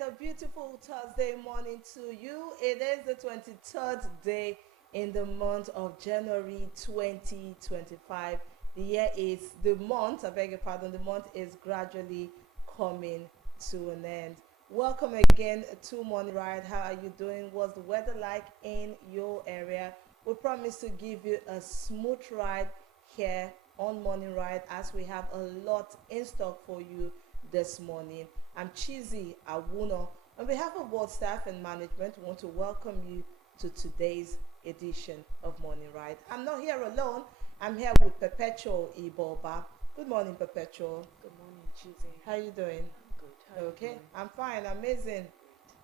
a beautiful Thursday morning to you. It is the 23rd day in the month of January 2025. The year is the month, I beg your pardon, the month is gradually coming to an end. Welcome again to Morning Ride. How are you doing? What's the weather like in your area? We promise to give you a smooth ride here on Morning Ride as we have a lot in stock for you this morning. I'm Chizzy Awuno. On behalf of board staff and management, we want to welcome you to today's edition of Morning Ride. I'm not here alone. I'm here with Perpetual Iboba. Good morning, Perpetual. Good morning, Chizzy. How are you doing? I'm good. How are you Okay, doing? I'm fine. Amazing.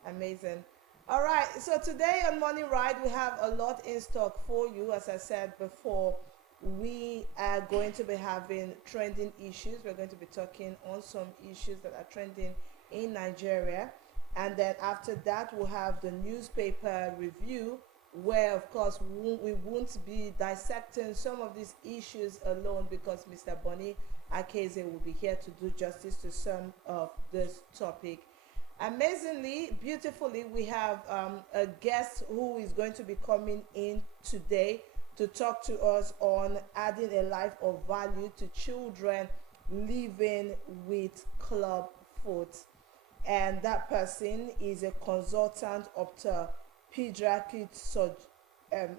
Amazing. All right, so today on Morning Ride, we have a lot in stock for you. As I said before, we are going to be having trending issues. We're going to be talking on some issues that are trending in Nigeria. And then after that, we'll have the newspaper review, where, of course, we won't be dissecting some of these issues alone because Mr. Bonnie Akeze will be here to do justice to some of this topic. Amazingly, beautifully, we have a guest who is going to be coming in today to talk to us on adding a life of value to children living with club foot. And that person is a consultant pediatric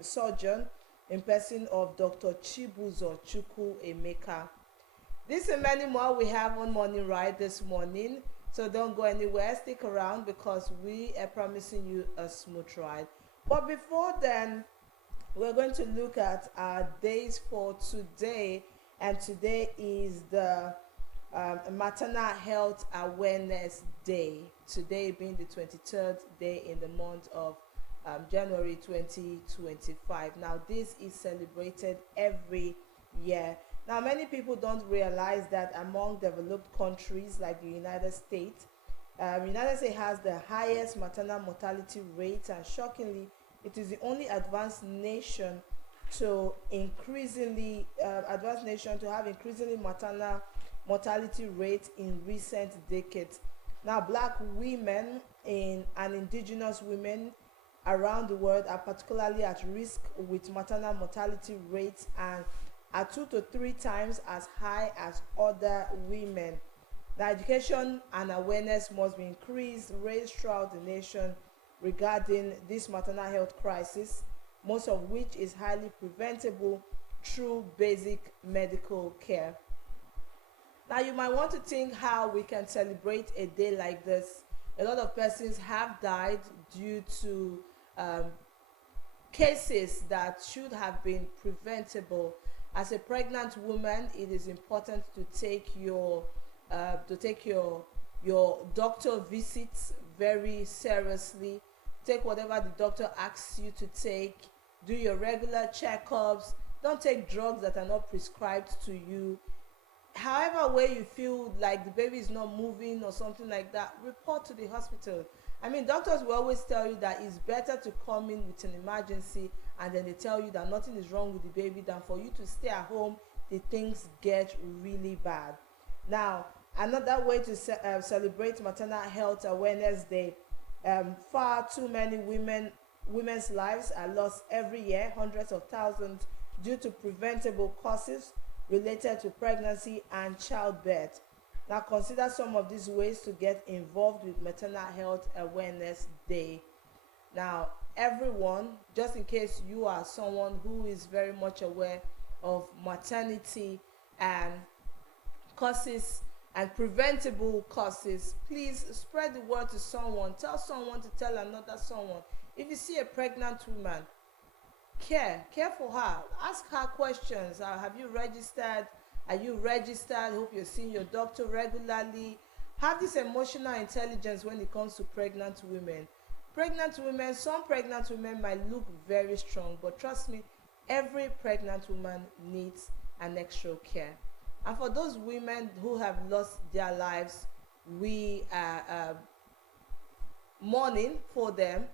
surgeon in person of Dr. Chibuzo Chukwu Emeka. This and many more we have on Morning Ride this morning. So don't go anywhere, stick around because we are promising you a smooth ride. But before then, we're going to look at our days for today, and today is the Maternal Health Awareness Day. Today being the 23rd day in the month of January 2025. Now, this is celebrated every year. Now, many people don't realize that among developed countries like the United States, United States has the highest maternal mortality rate, and shockingly, it is the only advanced nation to have increasingly maternal mortality rate in recent decades. Now, Black women and indigenous women around the world are particularly at risk with maternal mortality rates and are 2 to 3 times as high as other women. Now, education and awareness must be increased, raised throughout the nation regarding this maternal health crisis, most of which is highly preventable through basic medical care. Now, you might want to think how we can celebrate a day like this. A lot of persons have died due to cases that should have been preventable. As a pregnant woman, it is important to take your doctor visits very seriously. Take whatever the doctor asks you to take. Do your regular checkups. Don't take drugs that are not prescribed to you. However way you feel like the baby is not moving or something like that, report to the hospital. I mean, doctors will always tell you that it's better to come in with an emergency and then they tell you that nothing is wrong with the baby than for you to stay at home till things get really bad. Now, another way to celebrate Maternal Health Awareness Day, far too many women's lives are lost every year, hundreds of thousands, due to preventable causes related to pregnancy and childbirth. Now, consider some of these ways to get involved with Maternal Health Awareness Day. Now, everyone, just in case you are someone who is very much aware of maternity and causes and preventable causes, please spread the word to someone. Tell someone to tell another someone. If you see a pregnant woman, care for her. Ask her questions. Have you registered? Are you registered? Hope you're seeing your doctor regularly. Have this emotional intelligence when it comes to pregnant women. Some pregnant women might look very strong, but trust me, every pregnant woman needs an extra care. And for those women who have lost their lives, we are mourning for them,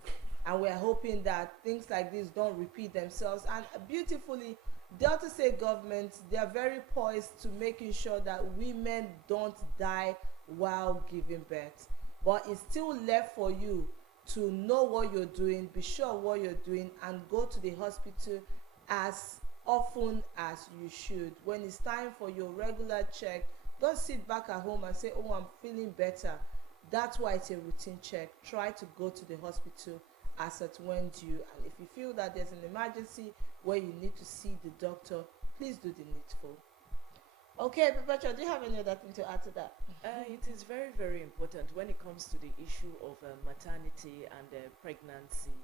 and we're hoping that things like this don't repeat themselves. And beautifully, Delta State government, they are very poised to making sure that women don't die while giving birth. but it's still left for you to know what you're doing, be sure of what you're doing, and go to the hospital as often as you should. When it's time for your regular check, don't sit back at home and say, oh, I'm feeling better. That's why it's a routine check. Try to go to the hospital as at when due, and if you feel that there's an emergency where you need to see the doctor, please do the needful. Okay, Perpetua, do you have any other thing to add to that? It is very, very important when it comes to the issue of maternity and pregnancy.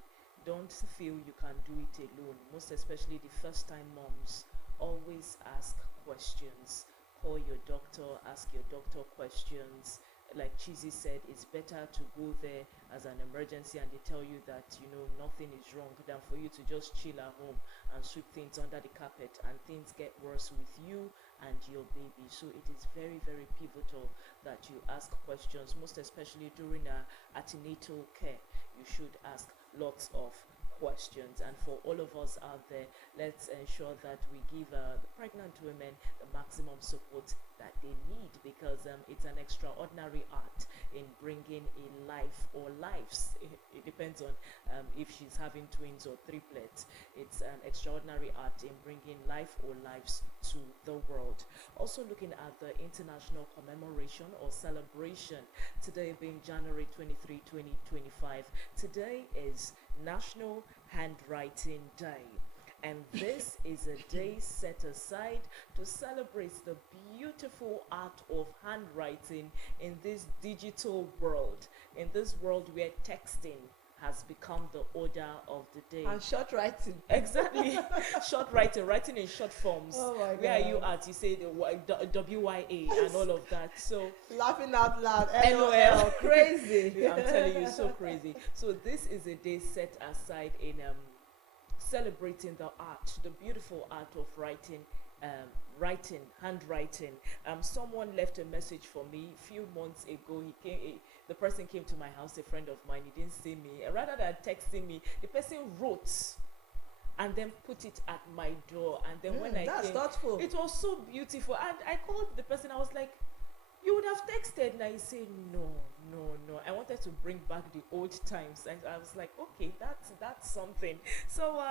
Don't feel you can do it alone, most especially the first time moms. Always ask questions. Call your doctor, ask your doctor questions. Like Chizzy said, it's better to go there as an emergency and they tell you that, you know, nothing is wrong, than for you to just chill at home and sweep things under the carpet and things get worse with you and your baby. So it is very, very pivotal that you ask questions, most especially during antenatal care. You should ask lots of questions. And for all of us out there, let's ensure that we give the pregnant women the maximum support that they need, because it's an extraordinary art in bringing a life or lives. It depends on if she's having twins or triplets. It's an extraordinary art in bringing life or lives to the world. Also looking at the international commemoration or celebration, today being January 23, 2025. Today is National Handwriting Day. And this is a day set aside to celebrate the beautiful art of handwriting in this digital world, in this world where texting has become the order of the day. And short writing. Exactly. Short writing, writing in short forms. Oh my God. Where are you at? You say the WYA and all of that. So Laughing out loud. LOL. Crazy. I'm telling you, so crazy. So this is a day set aside in celebrating the art, the beautiful art of writing, handwriting. Someone left a message for me a few months ago. The person came to my house, a friend of mine. He didn't see me. Rather than texting me, the person wrote and then put it at my door. And then when I that's came, thoughtful. it was so beautiful. And I called the person. I was like, you would have texted. And I said, no. I wanted to bring back the old times. I was like, okay, that's something. So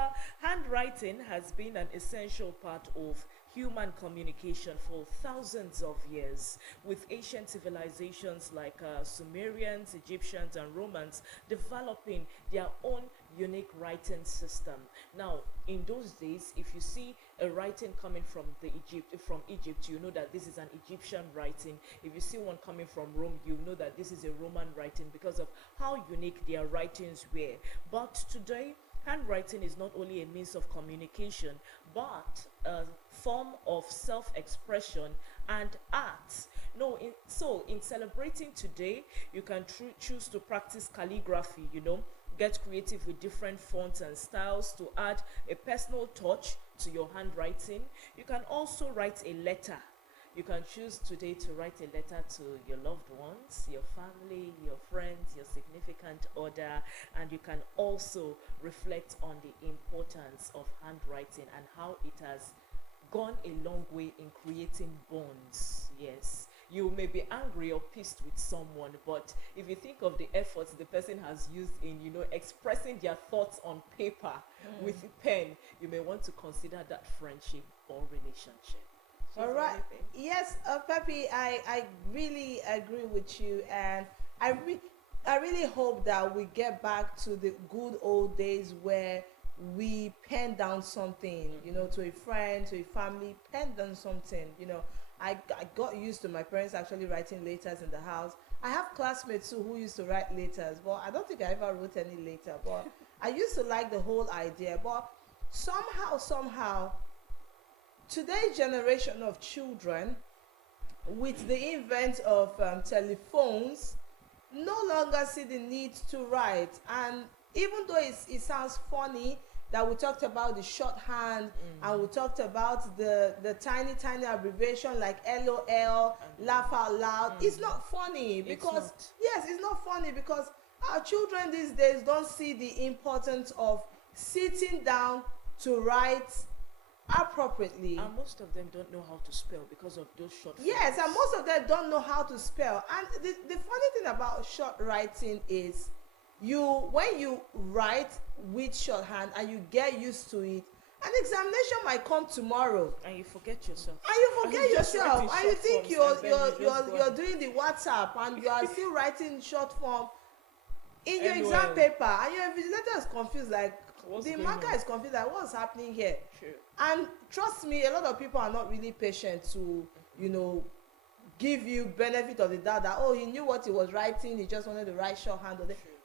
handwriting has been an essential part of human communication for thousands of years, with ancient civilizations like Sumerians, Egyptians, and Romans developing their own unique writing system. Now, in those days, if you see a writing coming from Egypt, you know that this is an Egyptian writing. If you see one coming from Rome, you know that this is a Roman writing, because of how unique their writings were. But today, handwriting is not only a means of communication, but a form of self-expression and art. So in celebrating today, you can choose to practice calligraphy, get creative with different fonts and styles to add a personal touch to your handwriting. You can also write a letter. You can choose today to write a letter to your loved ones, your family, your friends, your significant other, and you can also reflect on the importance of handwriting and how it has gone a long way in creating bonds. Yes, you may be angry or pissed with someone, but if you think of the efforts the person has used in, expressing their thoughts on paper with a pen, you may want to consider that friendship or relationship. All right. Yes, Pepe, I really agree with you, and I really hope that we get back to the good old days where we pen down something, to a friend, to a family, pen down something. I got used to my parents actually writing letters in the house. I have classmates too who used to write letters, but I don't think I ever wrote any letter. But I used to like the whole idea. But somehow, today's generation of children, with the invent of telephones, no longer see the need to write. And even though it sounds funny that we talked about the shorthand and we talked about the tiny abbreviation like LOL, laugh out loud, it's not funny because yes, it's not funny because our children these days don't see the importance of sitting down to write appropriately. And most of them don't know how to spell because of those short Yes, and forms. most of them don't know how to spell. And the funny thing about short writing is when you write with shorthand and you get used to it, an examination might come tomorrow And you forget yourself. and you forget you just write in yourself and you short think forms you're and then you're you just you're, go you're on. doing the WhatsApp and you are still writing short form in your exam LOL. paper, and your invigilator is confused, like What's the going marker on? is confused, like what's happening here. True. And trust me, a lot of people are not really patient to, give you benefit of the doubt that, oh, he knew what he was writing, he just wanted to write shorthand.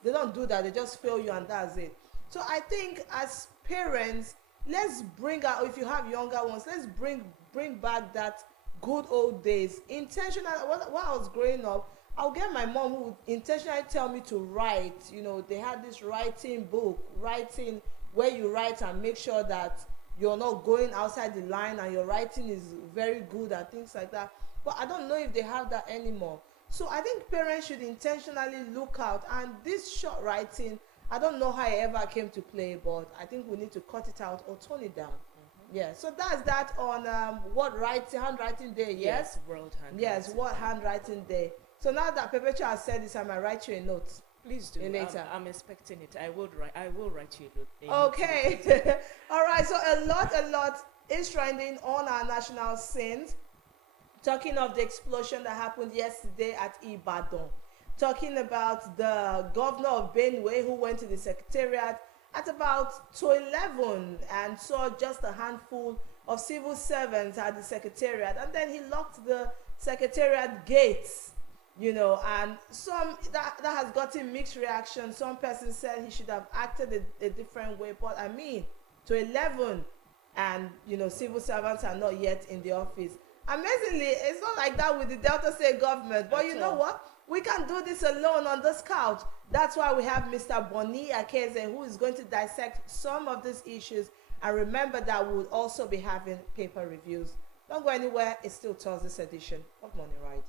They don't do that, they just fail you and that's it. So I think as parents, let's bring out, if you have younger ones, let's bring back that good old days. Intentional, while I was growing up, I'll get my mom who would intentionally tell me to write. They had this writing book, writing where you write and make sure that you're not going outside the line and your writing is very good and things like that. But I don't know if they have that anymore. So I think parents should intentionally look out. And this short writing, I don't know how it ever came to play, but I think we need to cut it out or tone it down. Yeah, so that's that on handwriting day. Yes, World Handwriting yes, what Day. handwriting day. So now that Perpetua has said this, I might write you a note. Please do. Later. I'm expecting it. I will write you a note. Okay. All right, so a lot is trending on our national scenes. Talking of the explosion that happened yesterday at Ibadan. Talking about the governor of Benue who went to the secretariat at about 2:11 and saw just a handful of civil servants at the secretariat, and then he locked the secretariat gates, and that has gotten mixed reactions. Some persons said he should have acted a different way, but I mean, 2:11 and civil servants are not yet in the office. Amazingly, it's not like that with the Delta State government, but you know what? We can do this alone on this couch. That's why we have Mr. Boni Akeze, who is going to dissect some of these issues. And remember that we'll also be having paper reviews. Don't go anywhere. It's still Thursday's edition of Morning Ride.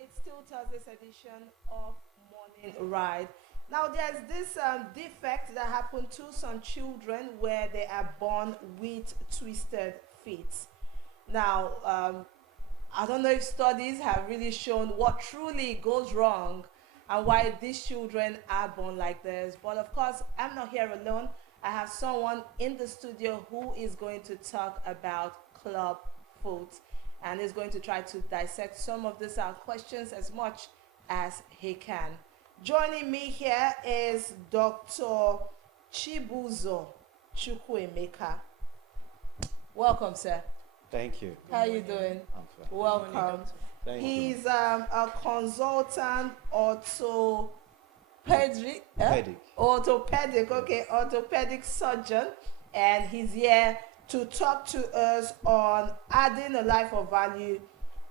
It's still Thursday's edition of Morning Ride. Now, there's this defect that happened to some children where they are born with twisted feet. Now, I don't know if studies have really shown what truly goes wrong and why these children are born like this. But of course, I'm not here alone. I have someone in the studio who is going to talk about club foot and is going to try to dissect some of these questions as much as he can. Joining me here is Dr. Chibuzo Chukwuemeka. Welcome, sir. Thank you. How are you doing? I'm fine. Welcome. Thank you. He's a consultant orthopedic, orthopedic surgeon, and he's here to talk to us on adding a life of value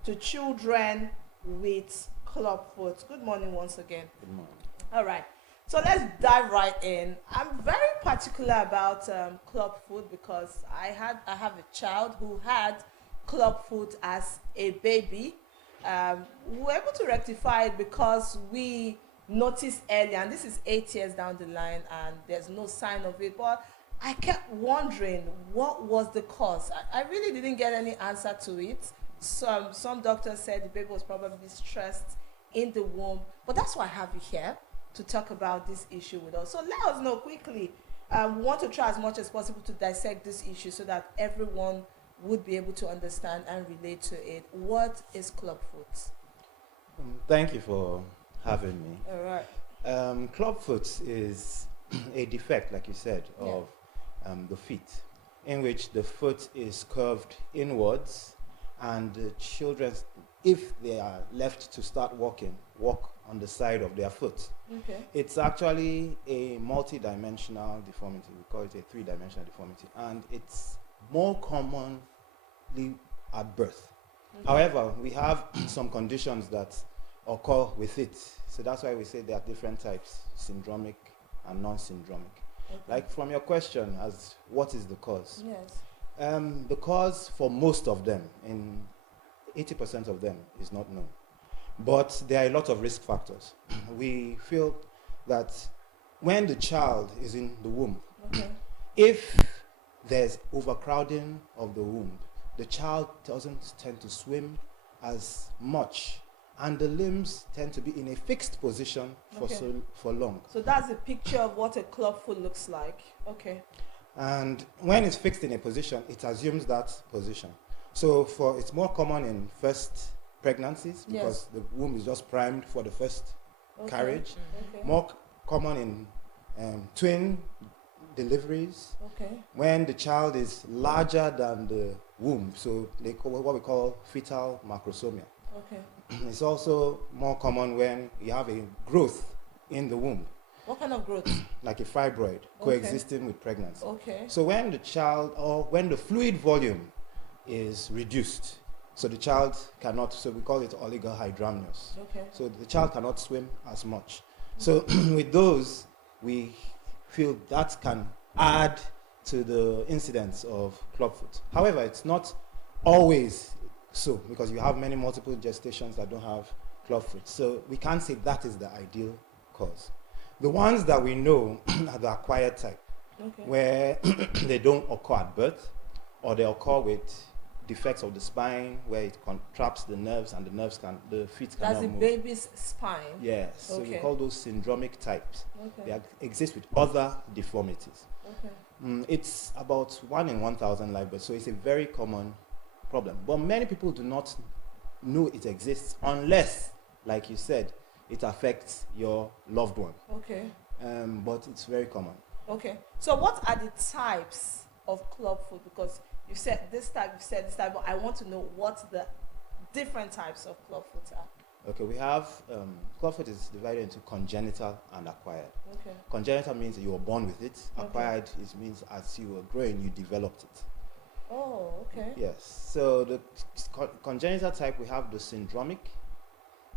to children with clubfoot. Good morning once again. Good morning. All right, so let's dive right in. I'm very particular about clubfoot because I have a child who had clubfoot as a baby. We were able to rectify it because we noticed early, and this is 8 years down the line, and there's no sign of it. But I kept wondering what was the cause. I really didn't get any answer to it. Some doctors said the baby was probably stressed in the womb, but that's why I have you here to talk about this issue with us. So let us know quickly. We want to try as much as possible to dissect this issue so that everyone would be able to understand and relate to it. What is clubfoot? Thank you for having me. All right. Clubfoot is a defect, like you said, of the feet, in which the foot is curved inwards, and the children, if they are left to start walking, walk on the side of their foot. Okay. It's actually a multi-dimensional deformity. We call it a three-dimensional deformity, and it's more commonly at birth. Okay. However, we have some conditions that occur with it. So that's why we say there are different types, syndromic and non-syndromic. Okay. Like from your question as what is the cause? Yes. The cause for most of them, in 80% of them, is not known. But there are a lot of risk factors. We feel that when the child is in the womb, Okay. if there's overcrowding of the womb, the child doesn't tend to swim as much, and the limbs tend to be in a fixed position for long. So that's a picture of what a clubfoot looks like. Okay. And when it's fixed in a position, it assumes that position. So it's more common in first pregnancies because the womb is just primed for the first carriage. Okay. More common in twin deliveries, when the child is larger than the womb, so they call what we call fetal macrosomia. Okay. It's also more common when you have a growth in the womb, What kind of growth? like a fibroid coexisting with pregnancy. Okay. So when the child, or when the fluid volume is reduced, so the child cannot, so we call it oligohydramnios. Okay. So the child cannot swim as much. So with those, we feel that can add to the incidence of clubfoot. However, it's not always so, because you have many multiple gestations that don't have clubfoot. So we can't say that is the ideal cause. The ones that we know are the acquired type, where they don't occur at birth, or they occur with defects of the spine, where it traps the nerves, and the feet cannot That's the move. baby's spine. Yes, so we call those syndromic types. Okay. They exist with other deformities. Okay. It's about 1 in 1,000 live births, so it's a very common problem. But many people do not know it exists unless, like you said, it affects your loved one. Okay. But it's very common. Okay. So what are the types of clubfoot? Because you said this type, but I want to know what the different types of clubfoot are. Okay, we have, clubfoot is divided into congenital and acquired. Okay. Congenital means you were born with it. Acquired means as you were growing, you developed it. Oh, okay. Yes. So the congenital type, we have the syndromic.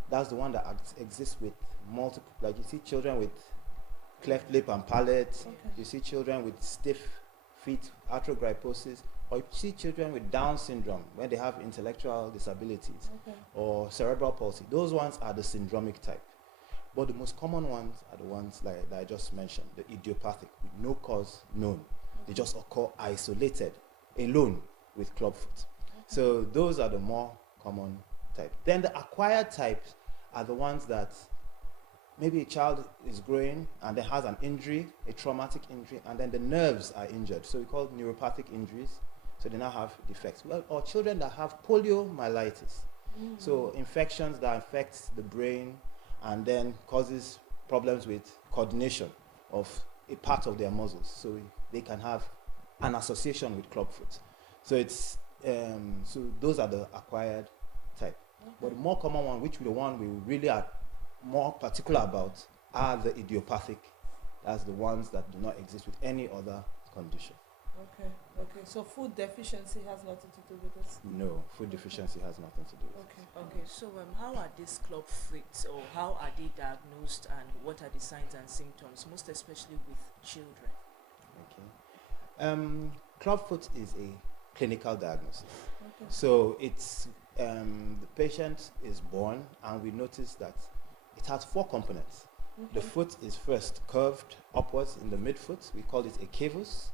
That's the one that exists with multiple, like you see children with cleft lip and palate. You see children with stiff feet, arthrogryposis, or you see children with Down syndrome, where they have intellectual disabilities, or cerebral palsy. Those ones are the syndromic type. But the most common ones are the ones like that I just mentioned, the idiopathic, with no cause known. They just occur isolated, alone with clubfoot. So those are the more common type. Then the acquired types are the ones that maybe a child is growing and then has an injury, a traumatic injury, and then the nerves are injured. So we call it neuropathic injuries. So they now have defects. Well, or children that have poliomyelitis. So infections that affect the brain and then causes problems with coordination of a part of their muscles. So they can have an association with clubfoot. So it's so those are the acquired type. But the more common one, which the one we really are more particular about, are the idiopathic. That's the ones that do not exist with any other condition. Okay. So food deficiency has nothing to do with this. No, food deficiency has nothing to do with it. Okay, so how are these clubfoot, or how are they diagnosed, and what are the signs and symptoms, most especially with children? Okay. Clubfoot is a clinical diagnosis. Okay. So it's the patient is born, and we notice that it has 4 components. The foot is first curved upwards in the midfoot. We call it a cavus.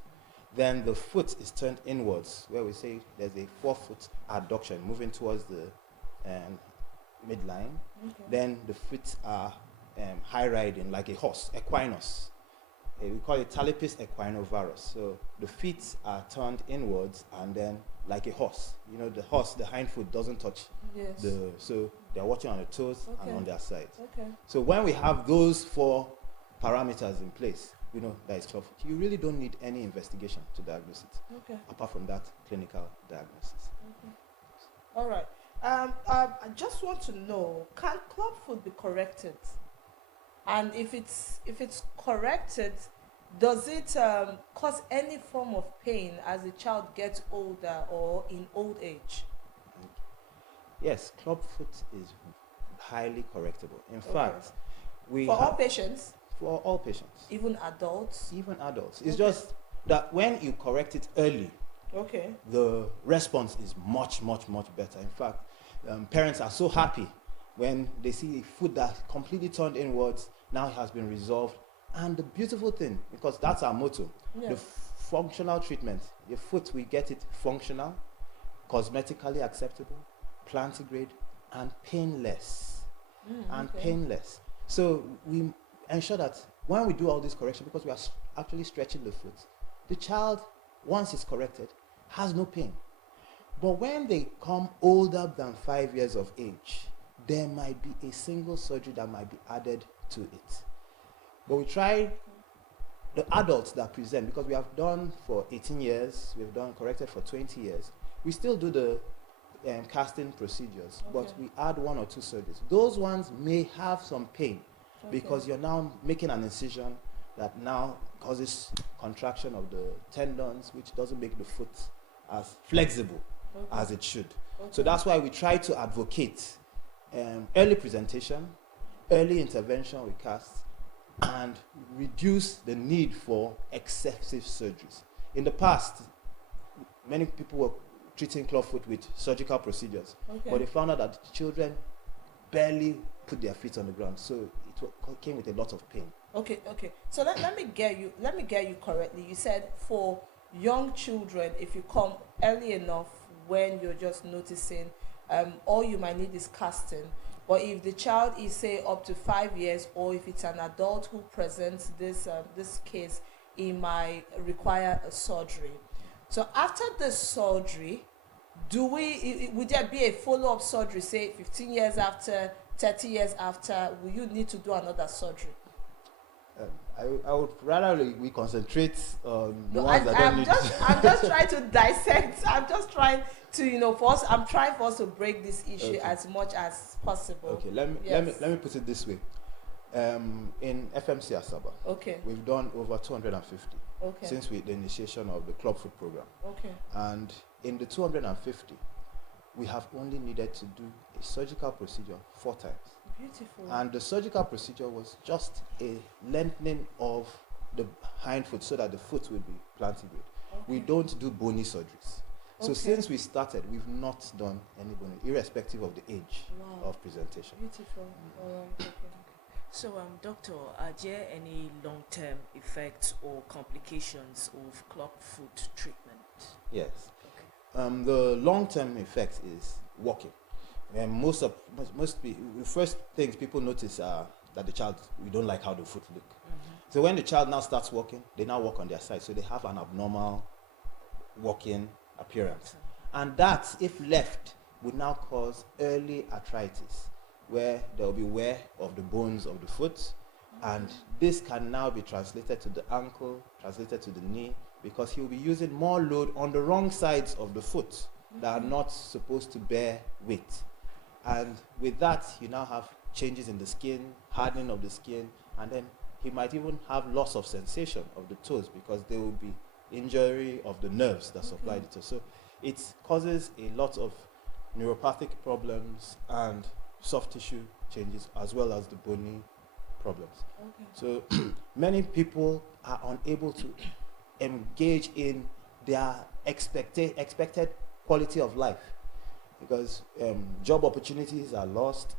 Then the foot is turned inwards, where we say there's a forefoot adduction moving towards the midline. Okay. Then the feet are high riding like a horse, equinus. We call it talipes equinovarus. So the feet are turned inwards and then like a horse. You know, the horse, the hind foot doesn't touch Yes. so they're watching on the toes Okay. and on their sides. Okay. So when we have those 4 parameters in place, we know that it's clubfoot. You really don't need any investigation to diagnose it, Okay. apart from that clinical diagnosis. All right. I just want to know, can clubfoot be corrected? And if it's corrected, does it cause any form of pain as the child gets older or in old age? Yes, clubfoot is highly correctable. In Okay. fact, we For all have- patients, for all patients, even adults? even adults. It's Okay. just that when you correct it early, Okay. the response is much, much, much better. In fact, parents are so happy when they see a foot that completely turned inwards, now it has been resolved. And the beautiful thing, because that's our motto, Yeah. the functional treatment, the foot, we get it functional, cosmetically acceptable, plantigrade, and painless. And okay. painless. So we ensure that when we do all this correction, because we are actually stretching the foot, the child, once it's corrected, has no pain. But when they come older than 5 years of age, there might be a single surgery that might be added to it. But we try the adults that present, because we have done for 18 years, we've done corrected for 20 years, we still do the casting procedures, but Okay. we add 1 or 2 surgeries. Those ones may have some pain because you're now making an incision that now causes contraction of the tendons, which doesn't make the foot as flexible as it should. So that's why we try to advocate early presentation, early intervention with casts, and reduce the need for excessive surgeries. In the past, many people were treating clubfoot with surgical procedures, but they found out that children barely put their feet on the ground, so it came with a lot of pain. Okay. So let me get you correctly. You said for young children, if you come early enough when you're just noticing, all you might need is casting. But if the child is say up to 5 years, or if it's an adult who presents this case, it might require a surgery. So after the surgery, would there be a follow-up surgery, say 15 years after, 30 years after? Will you need to do another surgery? I would rather we concentrate on the No, ones that don't need. I'm just trying to dissect. I'm just trying to, I'm trying for us to break this issue Okay. as much as possible. Okay, let me put it this way. In FMC Asaba, Okay. we've done over 250 Okay. since the initiation of the clubfoot program, Okay. and in the 250, we have only needed to do a surgical procedure 4 times. Beautiful. And the surgical procedure was just a lengthening of the hind foot so that the foot will be plantigrade. We don't do bony surgeries. So Okay. since we started, we've not done any bony, irrespective of the age Wow. of presentation. Beautiful. All right. Okay. So, doctor, are there any long-term effects or complications of clubfoot treatment? Yes. The long-term effect is walking. And most the first things people notice are that the child, we don't like how the foot look. So when the child now starts walking, they now walk on their side. So they have an abnormal walking appearance. And that, if left, would now cause early arthritis, where there will be wear of the bones of the foot. And this can now be translated to the ankle, translated to the knee, because he'll be using more load on the wrong sides of the foot that are not supposed to bear weight. And with that, you now have changes in the skin, hardening of the skin, and then he might even have loss of sensation of the toes because there will be injury of the nerves that supply the toes. So it causes a lot of neuropathic problems and soft tissue changes as well as the bony problems. So many people are unable to engage in their expected quality of life because job opportunities are lost.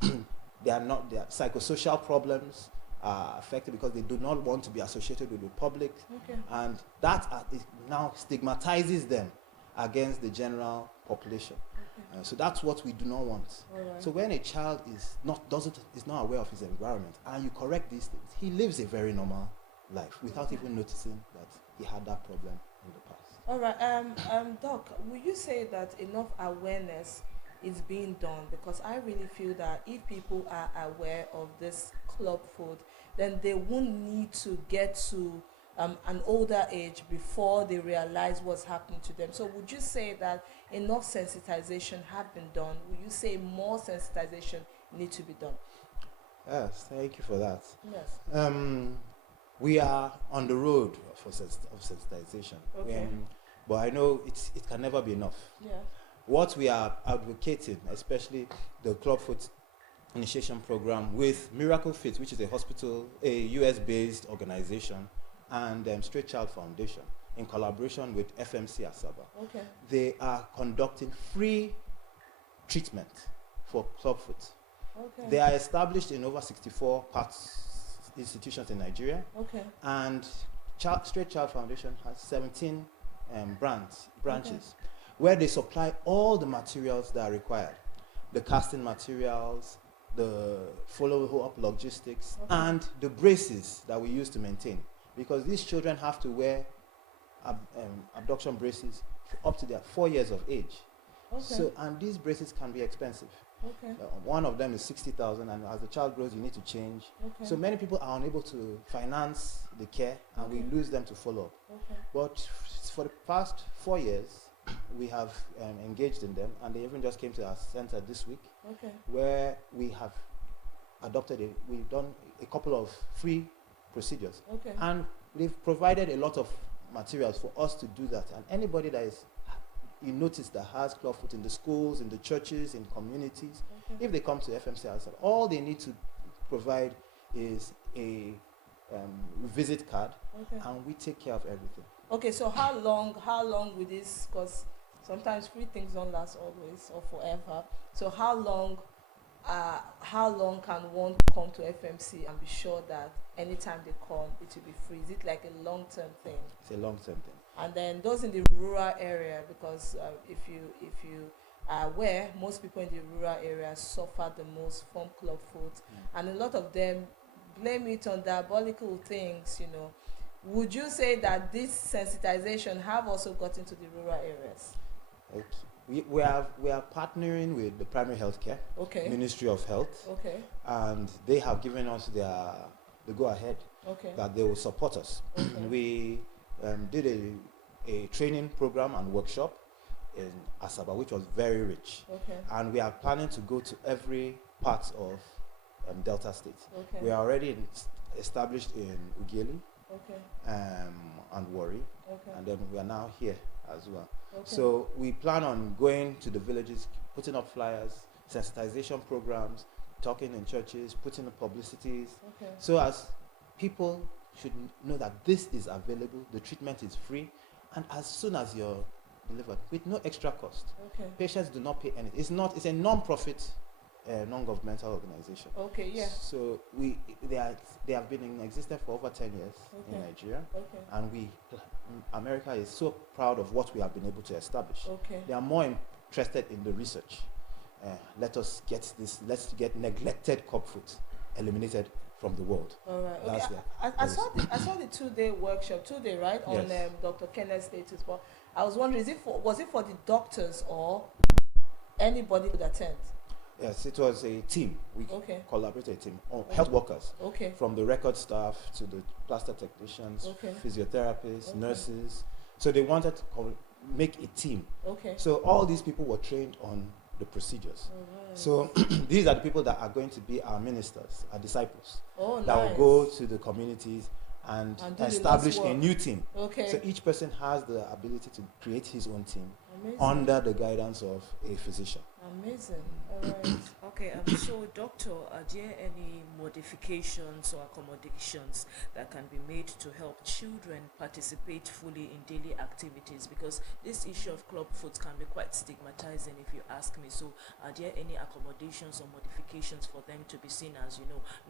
Their psychosocial problems are affected because they do not want to be associated with the public, and that now stigmatizes them against the general population. So that's what we do not want. So when a child is not aware of his environment and you correct these things, he lives a very normal life without even noticing that he had that problem in the past. All right, Doc, will you say that enough awareness is being done? Because I really feel that if people are aware of this club foot, then they won't need to get to an older age before they realize what's happening to them. So would you say that enough sensitization have been done? Would you say more sensitization need to be done? Yes, thank you for that. Yes. We are on the road of sensitization. But I know it can never be enough. Yeah. What we are advocating, especially the Clubfoot Initiation Program with Miracle Fit, which is a US-based organization, and Straight Child Foundation, in collaboration with FMC Asaba. They are conducting free treatment for clubfoot. They are established in over 64 institutions in Nigeria. And Straight Child Foundation has 17 branches where they supply all the materials that are required. The casting materials, the follow-up logistics, and the braces that we use to maintain. Because these children have to wear abduction braces for up to their 4 years of age. So, and these braces can be expensive. One of them is 60,000, and as the child grows, you need to change. So many people are unable to finance the care, and we lose them to follow up. But for the past 4 years, we have engaged in them, and they even just came to our center this week, where we have we've done a couple of free procedures, and they've provided a lot of materials for us to do that. And anybody that is, you notice, that has clubfoot in the schools, in the churches, in communities, if they come to FMC Asaba, all they need to provide is a visit card, and we take care of everything. So how long with this? Because sometimes free things don't last always or forever. So how long can one come to FMC and be sure that anytime they come, it will be free? Is it like a long-term thing? It's a long-term thing. And then those in the rural area, because if you are aware, most people in the rural area suffer the most from clubfoot, and a lot of them blame it on diabolical things, Would you say that this sensitization have also got into the rural areas? We are partnering with the Primary Health Care, Ministry of Health, and they have given us the go-ahead that they will support us. We did a training program and workshop in Asaba, which was very rich, and we are planning to go to every part of Delta State. We are already established in Ughelli, and Warri, and then we are now here as well. So we plan on going to the villages, putting up flyers, sensitization programs, talking in churches, putting up publicities, so as people should know that this is available, the treatment is free, and as soon as you're delivered, with no extra cost. Patients do not pay anything. It's a non-profit, non-governmental organization. So they have been in existence for over 10 years in Nigeria, and America is so proud of what we have been able to establish. They are more interested in the research. Let's get neglected clubfoot eliminated from the world. All right. Okay. That's I saw the 2-day workshop, 2-day, right, on Yes. Dr. Kenneth's status. But I was wondering, was it for the doctors or anybody could attend? Yes, it was a team. We Okay. collaborated a team of health workers, Okay. from the record staff to the plaster technicians, Okay. physiotherapists, Okay. nurses. So they wanted to make a team. Okay. So all these people were trained on the procedures. All right. So these are the people that are going to be our ministers, our disciples, Oh, that nice. will go to the communities and And do the establish Lord's a work. new team. Okay. So each person has the ability to create his own team Amazing. under the guidance of a physician. Amazing. All right. Okay, so doctor, are there any modifications or accommodations that can be made to help children participate fully in daily activities? Because this issue of club foot can be quite stigmatizing, if you ask me. So are there any accommodations or modifications for them to be seen as,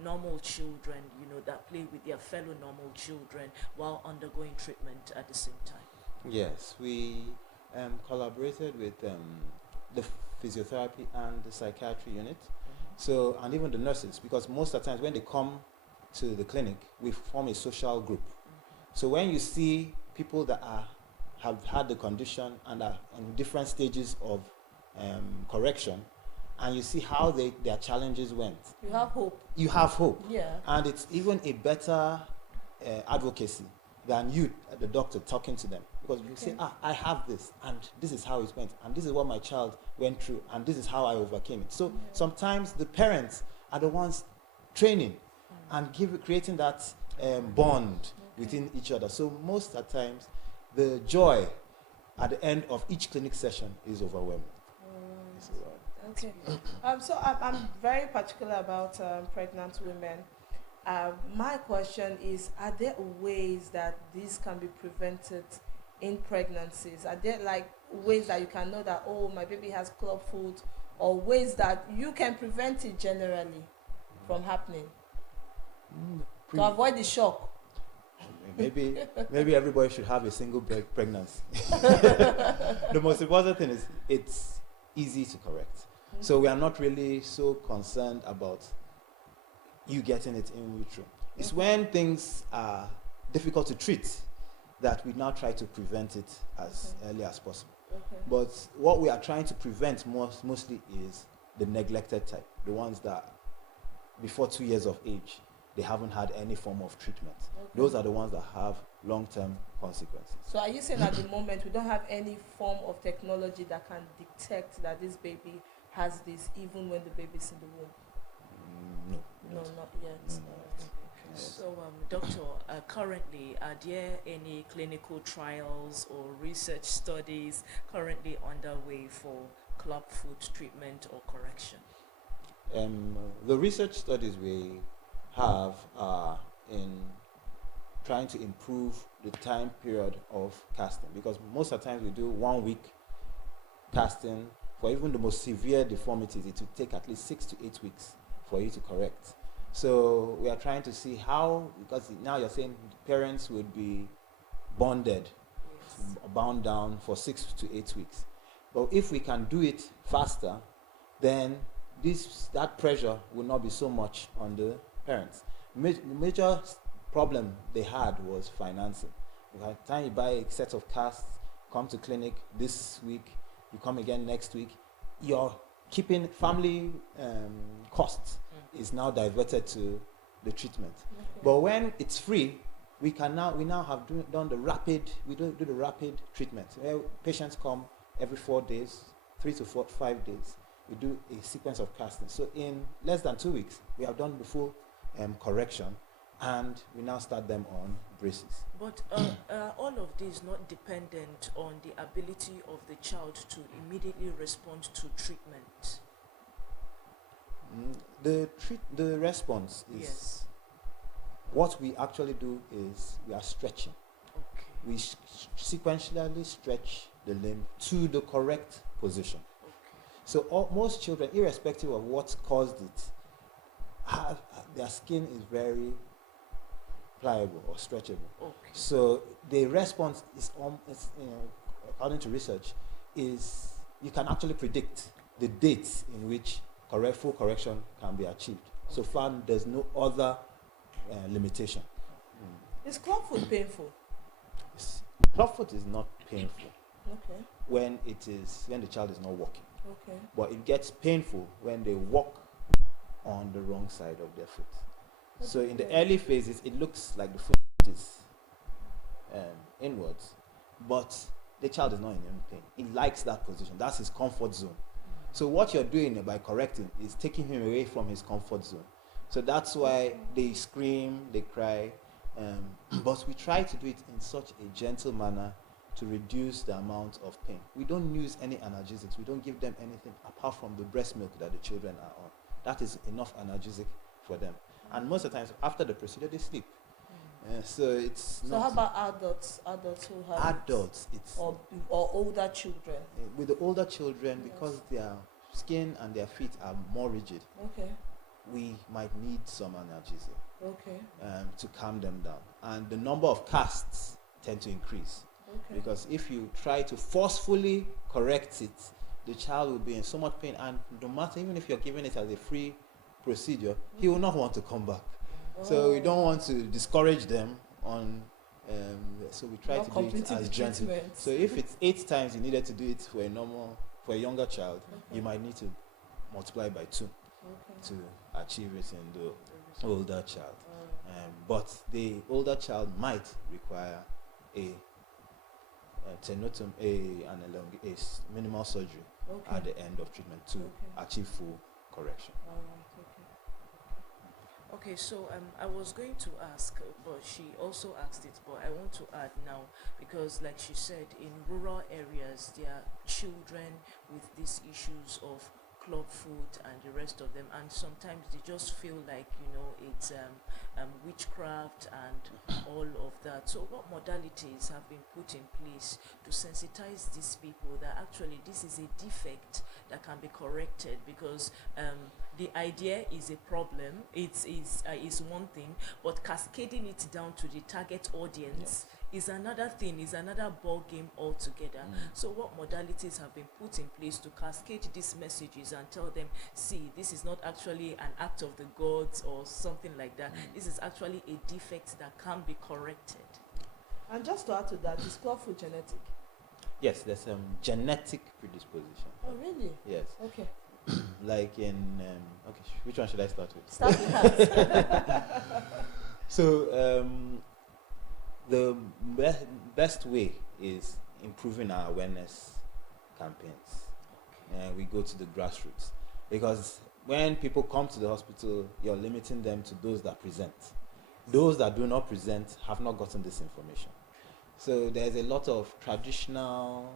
normal children, that play with their fellow normal children while undergoing treatment at the same time? Yes, we collaborated with the physiotherapy and the psychiatry unit. So, and even the nurses, because most of the times when they come to the clinic, we form a social group. So when you see people that have had the condition and are in different stages of correction, and you see how their challenges went, You have hope. you have hope. Yeah. And it's even a better advocacy than you, the doctor, talking to them. Because you say, I have this, and this is how it went, and this is what my child went through, and this is how I overcame it. So sometimes the parents are the ones training and creating that bond within each other. So most of the times, the joy at the end of each clinic session is overwhelming. It's overwhelming. Okay. So I'm very particular about pregnant women. My question is, are there ways that this can be prevented in pregnancies? Are there like ways that you can know that, oh, my baby has club foot, or ways that you can prevent it generally from happening to avoid the shock? Maybe everybody should have a single pregnancy. The most important thing is it's easy to correct. So we are not really so concerned about you getting it in vitro. It's when things are difficult to treat that we now try to prevent it as early as possible. Okay. But what we are trying to prevent mostly is the neglected type, the ones that before 2 years of age, they haven't had any form of treatment. Those are the ones that have long-term consequences. So are you saying at the moment we don't have any form of technology that can detect that this baby has this even when the baby's in the womb? No. Not yet. No. So, doctor, currently, are there any clinical trials or research studies currently underway for club foot treatment or correction? The research studies we have are in trying to improve the time period of casting, because most of the times we do 1 week casting. For even the most severe deformities, it will take at least 6 to 8 weeks for you to correct. So we are trying to see how, because now you're saying parents would be bonded, bound down for 6 to 8 weeks. But if we can do it faster, then that pressure will not be so much on the parents. The major problem they had was financing. By the time you buy a set of casts, come to clinic this week, you come again next week, you're keeping family costs is now diverted to the treatment. But when it's free, we now have done the rapid treatment. Where patients come every 4 days, 3 to 5 days. We do a sequence of casting. So in less than 2 weeks, we have done the full correction, and we now start them on braces. But all of this not dependent on the ability of the child to immediately respond to treatment. The response is, Yes. what we actually do is we are stretching. Okay. We sequentially stretch the limb to the correct position. Okay. So most children, irrespective of what caused it, their skin is very pliable or stretchable. Okay. So the response is, according to research, is you can actually predict the dates in which full correction can be achieved. So far, there's no other limitation. Is clubfoot painful? Clubfoot is not painful Okay. when the child is not walking, Okay. but it gets painful when they walk on the wrong side of their foot. So in the Okay. early phases, it looks like the foot is inwards, but the child is not in any pain. He likes that position. That's his comfort zone. So what you're doing by correcting is taking him away from his comfort zone. So that's why they scream, they cry, but we try to do it in such a gentle manner to reduce the amount of pain. We don't use any analgesics. We don't give them anything apart from the breast milk that the children are on. That is enough analgesic for them. And most of the times after the procedure, they sleep. So it's So not... how about adults? Adults who have adults? It's or older children. with the older children, because their skin and their feet are more rigid, Okay. we might need some analgesia Okay. to calm them down. And the number of casts tend to increase. Okay. Because if you try to forcefully correct it, the child will be in so much pain, and no matter, even if you're giving it as a free procedure, he will not want to come back. So we don't want to discourage them on, so we try Not to do it completing as the gentle. treatment. So if it's 8 times you needed to do it for a younger child, you might need to multiply by 2 to achieve it in the older child. But the older child might require a minimal surgery Okay. at the end of treatment to achieve full correction. All right. Okay, so I was going to ask, but she also asked it, but I want to add now, because like she said, in rural areas, there are children with these issues of clubfoot and the rest of them, and sometimes they just feel like, it's witchcraft and all of that. So what modalities have been put in place to sensitize these people that actually this is a defect that can be corrected? Because the idea is a problem, is one thing, but cascading it down to the target audience is another thing, is another ball game altogether. So what modalities have been put in place to cascade these messages and tell them, see, this is not actually an act of the gods or something like that. This is actually a defect that can be corrected. And just to add to that, is clubfoot genetic? Yes, there's genetic predisposition. Oh, really? Yes. Okay. Like in which one should I start with? Start with us. So the best way is improving our awareness campaigns. We go to the grassroots, because when people come to the hospital, you're limiting them to those that present. Those that do not present have not gotten this information. So there's a lot of traditional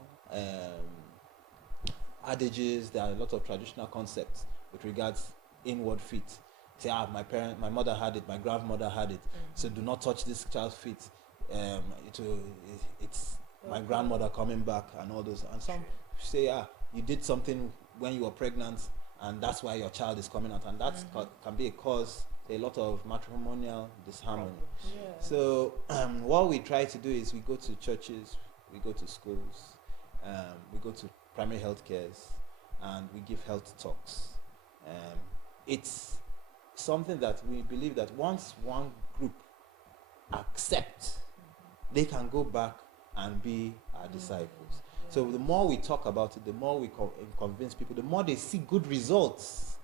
adages, there are a lot of traditional concepts with regards inward feet. Say, my mother had it, my grandmother had it, so do not touch this child's feet. It's my grandmother coming back and all those. And some say, you did something when you were pregnant, and that's why your child is coming out, and that can be a cause, a lot of matrimonial disharmony. So what we try to do is we go to churches, we go to schools, we go to primary health cares, and we give health talks. It's something that we believe that once one group accepts, they can go back and be our disciples. So the more we talk about it, the more we convince people, the more they see good results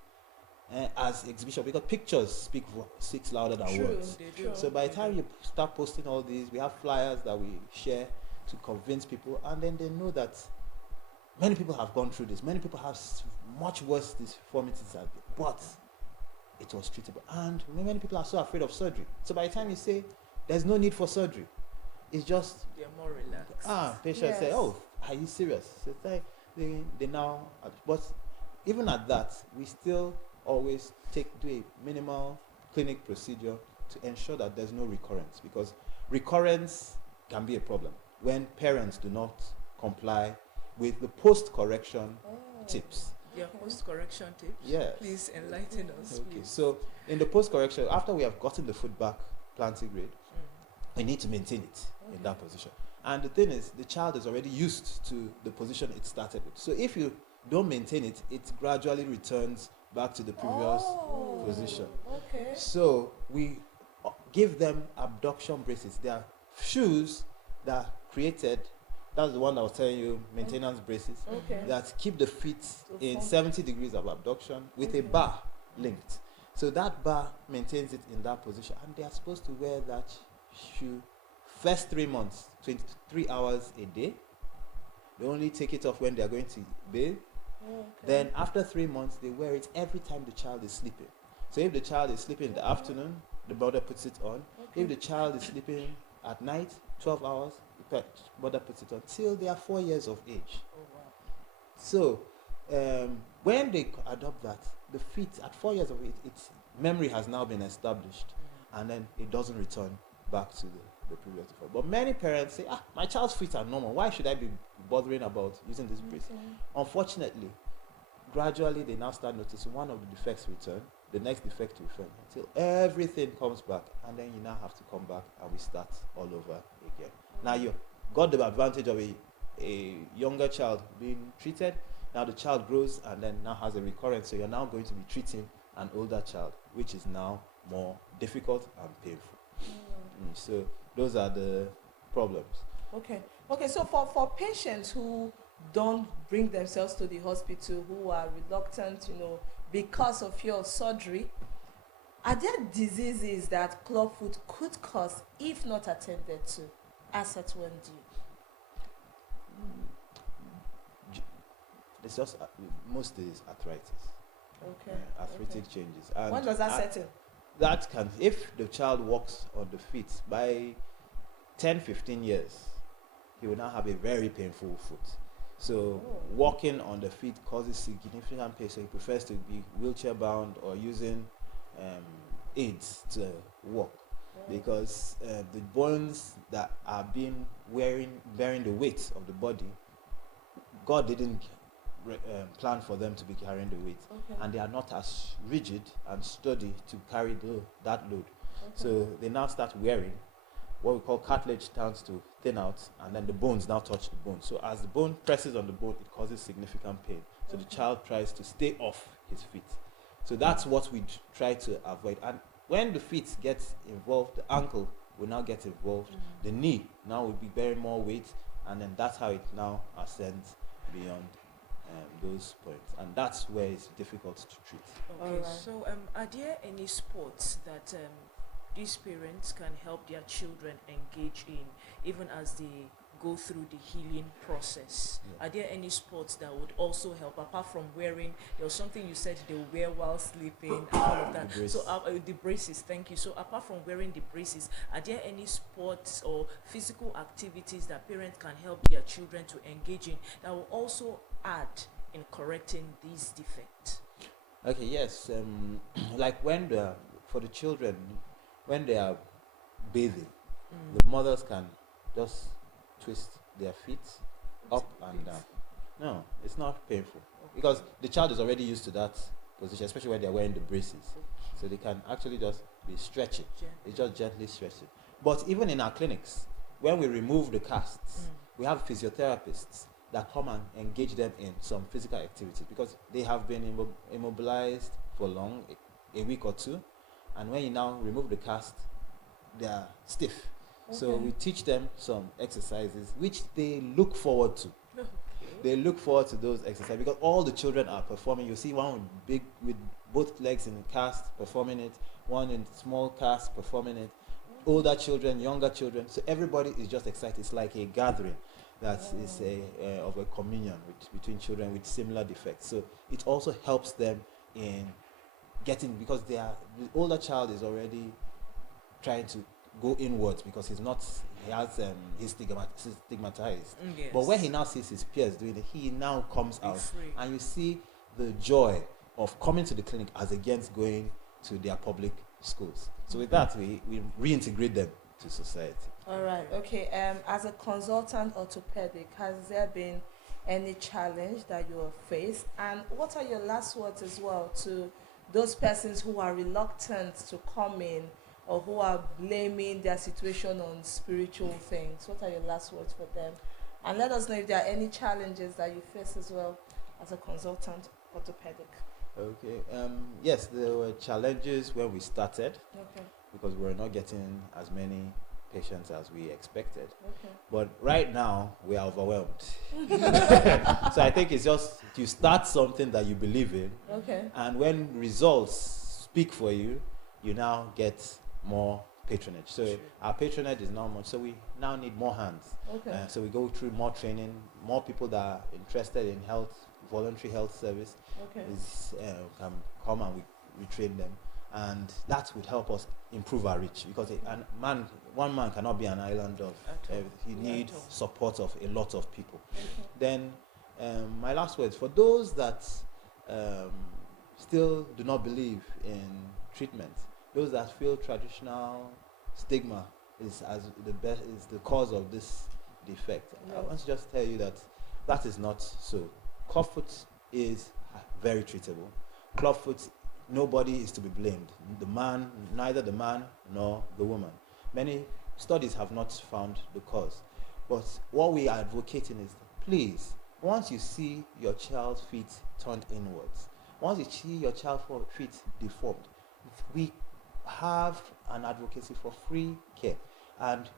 as exhibition, because pictures speaks louder than words. So by the time you start posting all these, we have flyers that we share to convince people, and then they know that many people have gone through this. Many people have much worse deformities, but it was treatable. And many people are so afraid of surgery. So by the time you say there's no need for surgery, it's just they're more relaxed. Patients say, "Oh, are you serious?" So they now, but even at that, we still always do a minimal clinic procedure to ensure that there's no recurrence, because recurrence can be a problem when parents do not comply with the post-correction tips. Yeah, post-correction tips. Yes. Please enlighten us. Okay, Please. so in the post-correction, after we have gotten the foot back plantigrade, we need to maintain it in that position. And the thing is, the child is already used to the position it started with. So if you don't maintain it, it gradually returns back to the previous position. Okay. So we give them abduction braces. They are shoes that are created. That's the one I was telling you, maintenance braces, Okay. that keep the feet in form. 70 degrees of abduction with a bar linked. So that bar maintains it in that position, and they are supposed to wear that shoe first 3 months, 23 hours a day. They only take it off when they are going to bathe. Okay. Then after 3 months, they wear it every time the child is sleeping. So if the child is sleeping in the afternoon, the mother puts it on. Okay. If the child is sleeping at night, 12 hours, the mother puts it on till they are 4 years of age. Oh, wow. So when they adopt that, the feet at 4 years of age, its memory has now been established, and then it doesn't return back to the previous default. But many parents say, my child's feet are normal. Why should I be bothering about using this brace? Unfortunately, gradually they now start noticing one of the defects return, the next defect return, until everything comes back, and then you now have to come back and we start all over again. Now you got the advantage of a younger child being treated. Now the child grows and then now has a recurrence, so you're now going to be treating an older child, which is now more difficult and painful. So those are the problems. Okay. So for patients who don't bring themselves to the hospital, who are reluctant, because of fear of surgery, are there diseases that clubfoot could cause if not attended to? As at when do? It's just most is arthritis. Okay. Arthritic changes. And when does that set in? That can, if the child walks on the feet, by 10-15 years, he will now have a very painful foot. So walking on the feet causes significant pain, so he prefers to be wheelchair bound or using aids to walk, because the bones that are bearing the weight of the body, God didn't plan for them to be carrying the weight, and they are not as rigid and sturdy to carry that load. So they now start wearing. What we call cartilage starts to thin out, and then the bones now touch the bone. So as the bone presses on the bone, it causes significant pain. So the child tries to stay off his feet. So that's what we try to avoid. And when the feet get involved, the ankle will now get involved. The knee now will be bearing more weight, and then that's how it now ascends beyond those points. And that's where it's difficult to treat. Okay, so are there any sports that these parents can help their children engage in, even as they go through the healing process? Are there any sports that would also help, apart from wearing, there was something you said they wear while sleeping and all of that? The braces, thank you. So apart from wearing the braces, are there any sports or physical activities that parents can help their children to engage in that will also add in correcting these defects? Okay, yes. Like for the children, when they are bathing, the mothers can just twist their feet up and down. No, it's not painful, because the child is already used to that position, especially when they're wearing the braces. So they can actually just be stretching. It's just gently stretching. But even in our clinics, when we remove the casts, we have physiotherapists that come and engage them in some physical activities, because they have been immobilized for long, a week or two, and when you now remove the cast, they are stiff. So we teach them some exercises which they look forward to. They look forward to those exercises because all the children are performing. You see one with both legs in the cast performing it, one in small cast performing it, older children, younger children. So everybody is just excited. It's like a gathering that is of a communion between children with similar defects. So it also helps them in getting, because the older child is already trying to go inwards because he's stigmatized. Yes. But when he now sees his peers doing it, he now comes out, free. and you see the joy of coming to the clinic as against going to their public schools. So with that, we reintegrate them to society. All right. Okay. As a consultant orthopedic, has there been any challenge that you have faced? And what are your last words as well to those persons who are reluctant to come in, or who are blaming their situation on spiritual things? What are your last words for them? And let us know if there are any challenges that you face as well as a consultant orthopedic. Okay. Yes, there were challenges when we started. Okay. because we're not getting as many patients as we expected. Okay. But right now, we are overwhelmed. So I think it's just you start something that you believe in, Okay. and when results speak for you, you now get more patronage. So Sure. our patronage is not much. So we now need more hands. Okay. So we go through more training, more people that are interested in health, voluntary health service Okay. can come and we train them. And that would help us improve our reach, because one man cannot be an island of At all. he needs At all. support of a lot of people. Okay. Then my last words for those that still do not believe in treatment, those that feel traditional stigma is the cause of this defect. I Yes. want to just tell you that that is not so. Clubfoot is very treatable. Clubfoot, nobody is to be blamed. Neither the man nor the woman. Many studies have not found the cause. But what we are advocating is, please, once you see your child's feet turned inwards, once you see your child's feet deformed, we have an advocacy for free care. And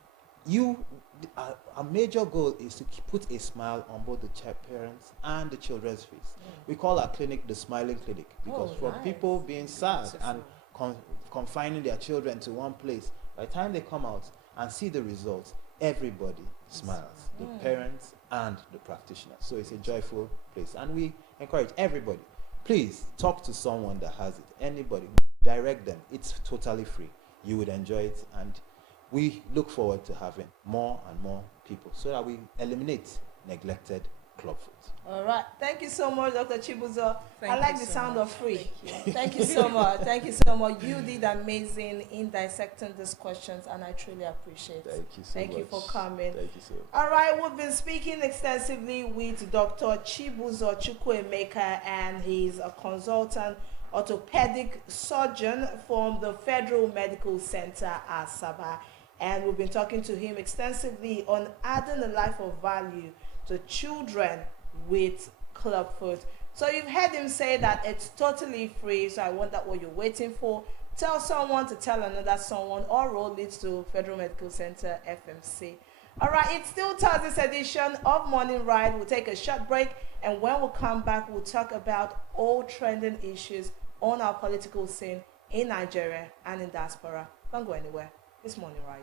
our major goal is to put a smile on both the parents and the children's face. We call our clinic the Smiling Clinic, because Oh, from nice. people being sad Beautiful. and confining their children to one place, by the time they come out and see the results, everybody smiles, the parents and the practitioners. So it's a joyful place, and we encourage everybody, please talk to someone that has it. Anybody, direct them. It's totally free. You would enjoy it, and we look forward to having more and more people so that we eliminate neglected clubfoot. All right. Thank you so much, Dr. Chibuzo. Thank I like you the so sound much. of free. Thank you. Thank you so much. Thank you so much. You did amazing in dissecting these questions, and I truly appreciate it. Thank you so Thank much. you for coming. Thank you so much. All right, we've been speaking extensively with Dr. Chibuzo Chukwuemeka, and he's a consultant orthopedic surgeon from the Federal Medical Center, Asaba. And we've been talking to him extensively on adding a life of value to children with clubfoot. So you've heard him say that it's totally free, so I wonder what you're waiting for. Tell someone to tell another someone, or roll it to Federal Medical Center, FMC. All right, it's still Thursday's edition of Morning Ride. We'll take a short break, and when we come back, we'll talk about all trending issues on our political scene in Nigeria and in diaspora. Don't go anywhere. It's Morning Ride.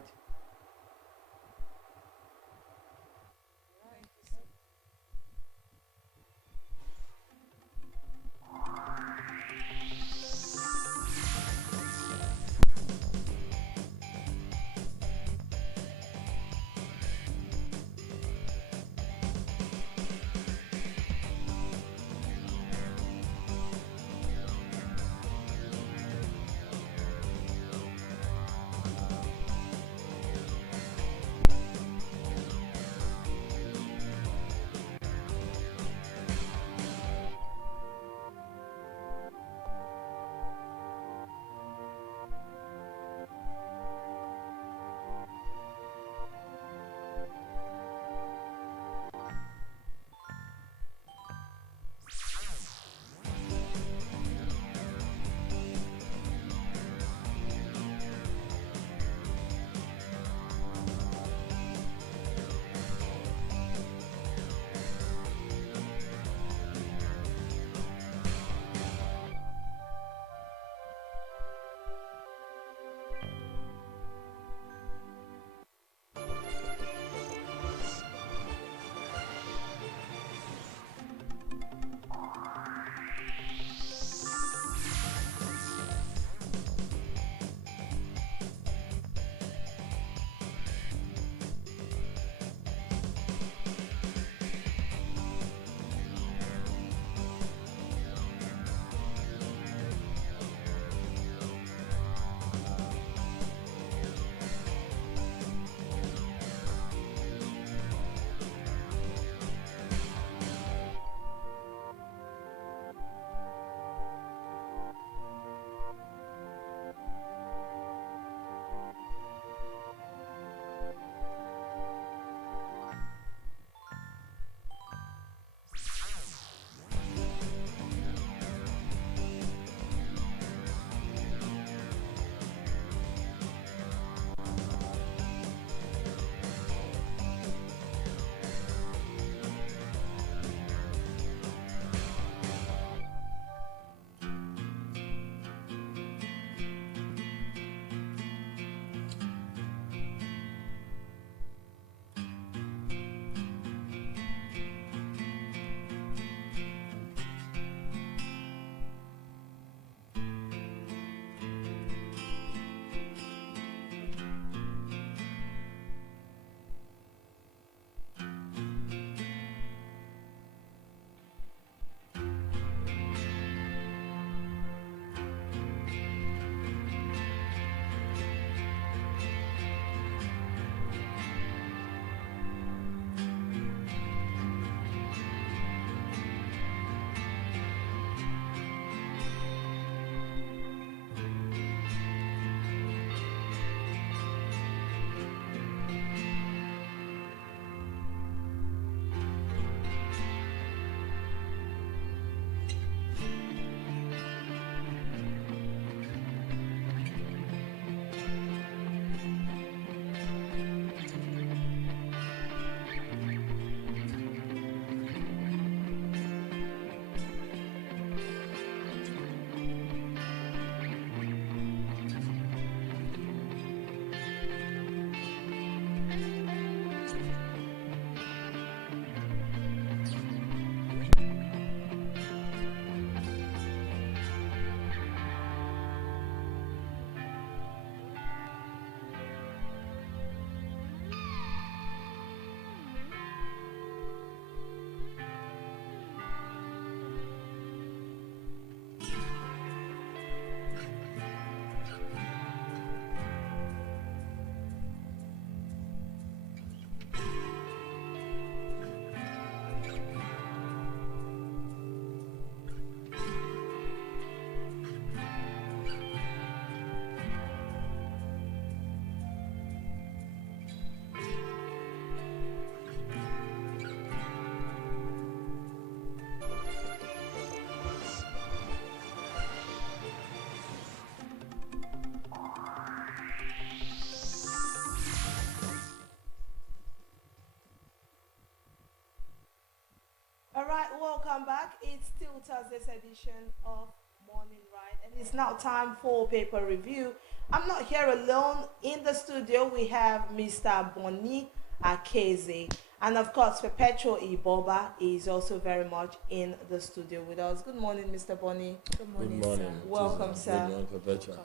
right, welcome back. It's still Thursday's edition of Morning Ride, and it's now time for paper review. I'm not here alone. In the studio, we have Mr. Bonny Akeze, and of course, Perpetual Iboba is also very much in the studio with us. Good morning, Mr. Bonny. Good morning, Good morning. sir. Welcome, sir. Good morning, Perpetua.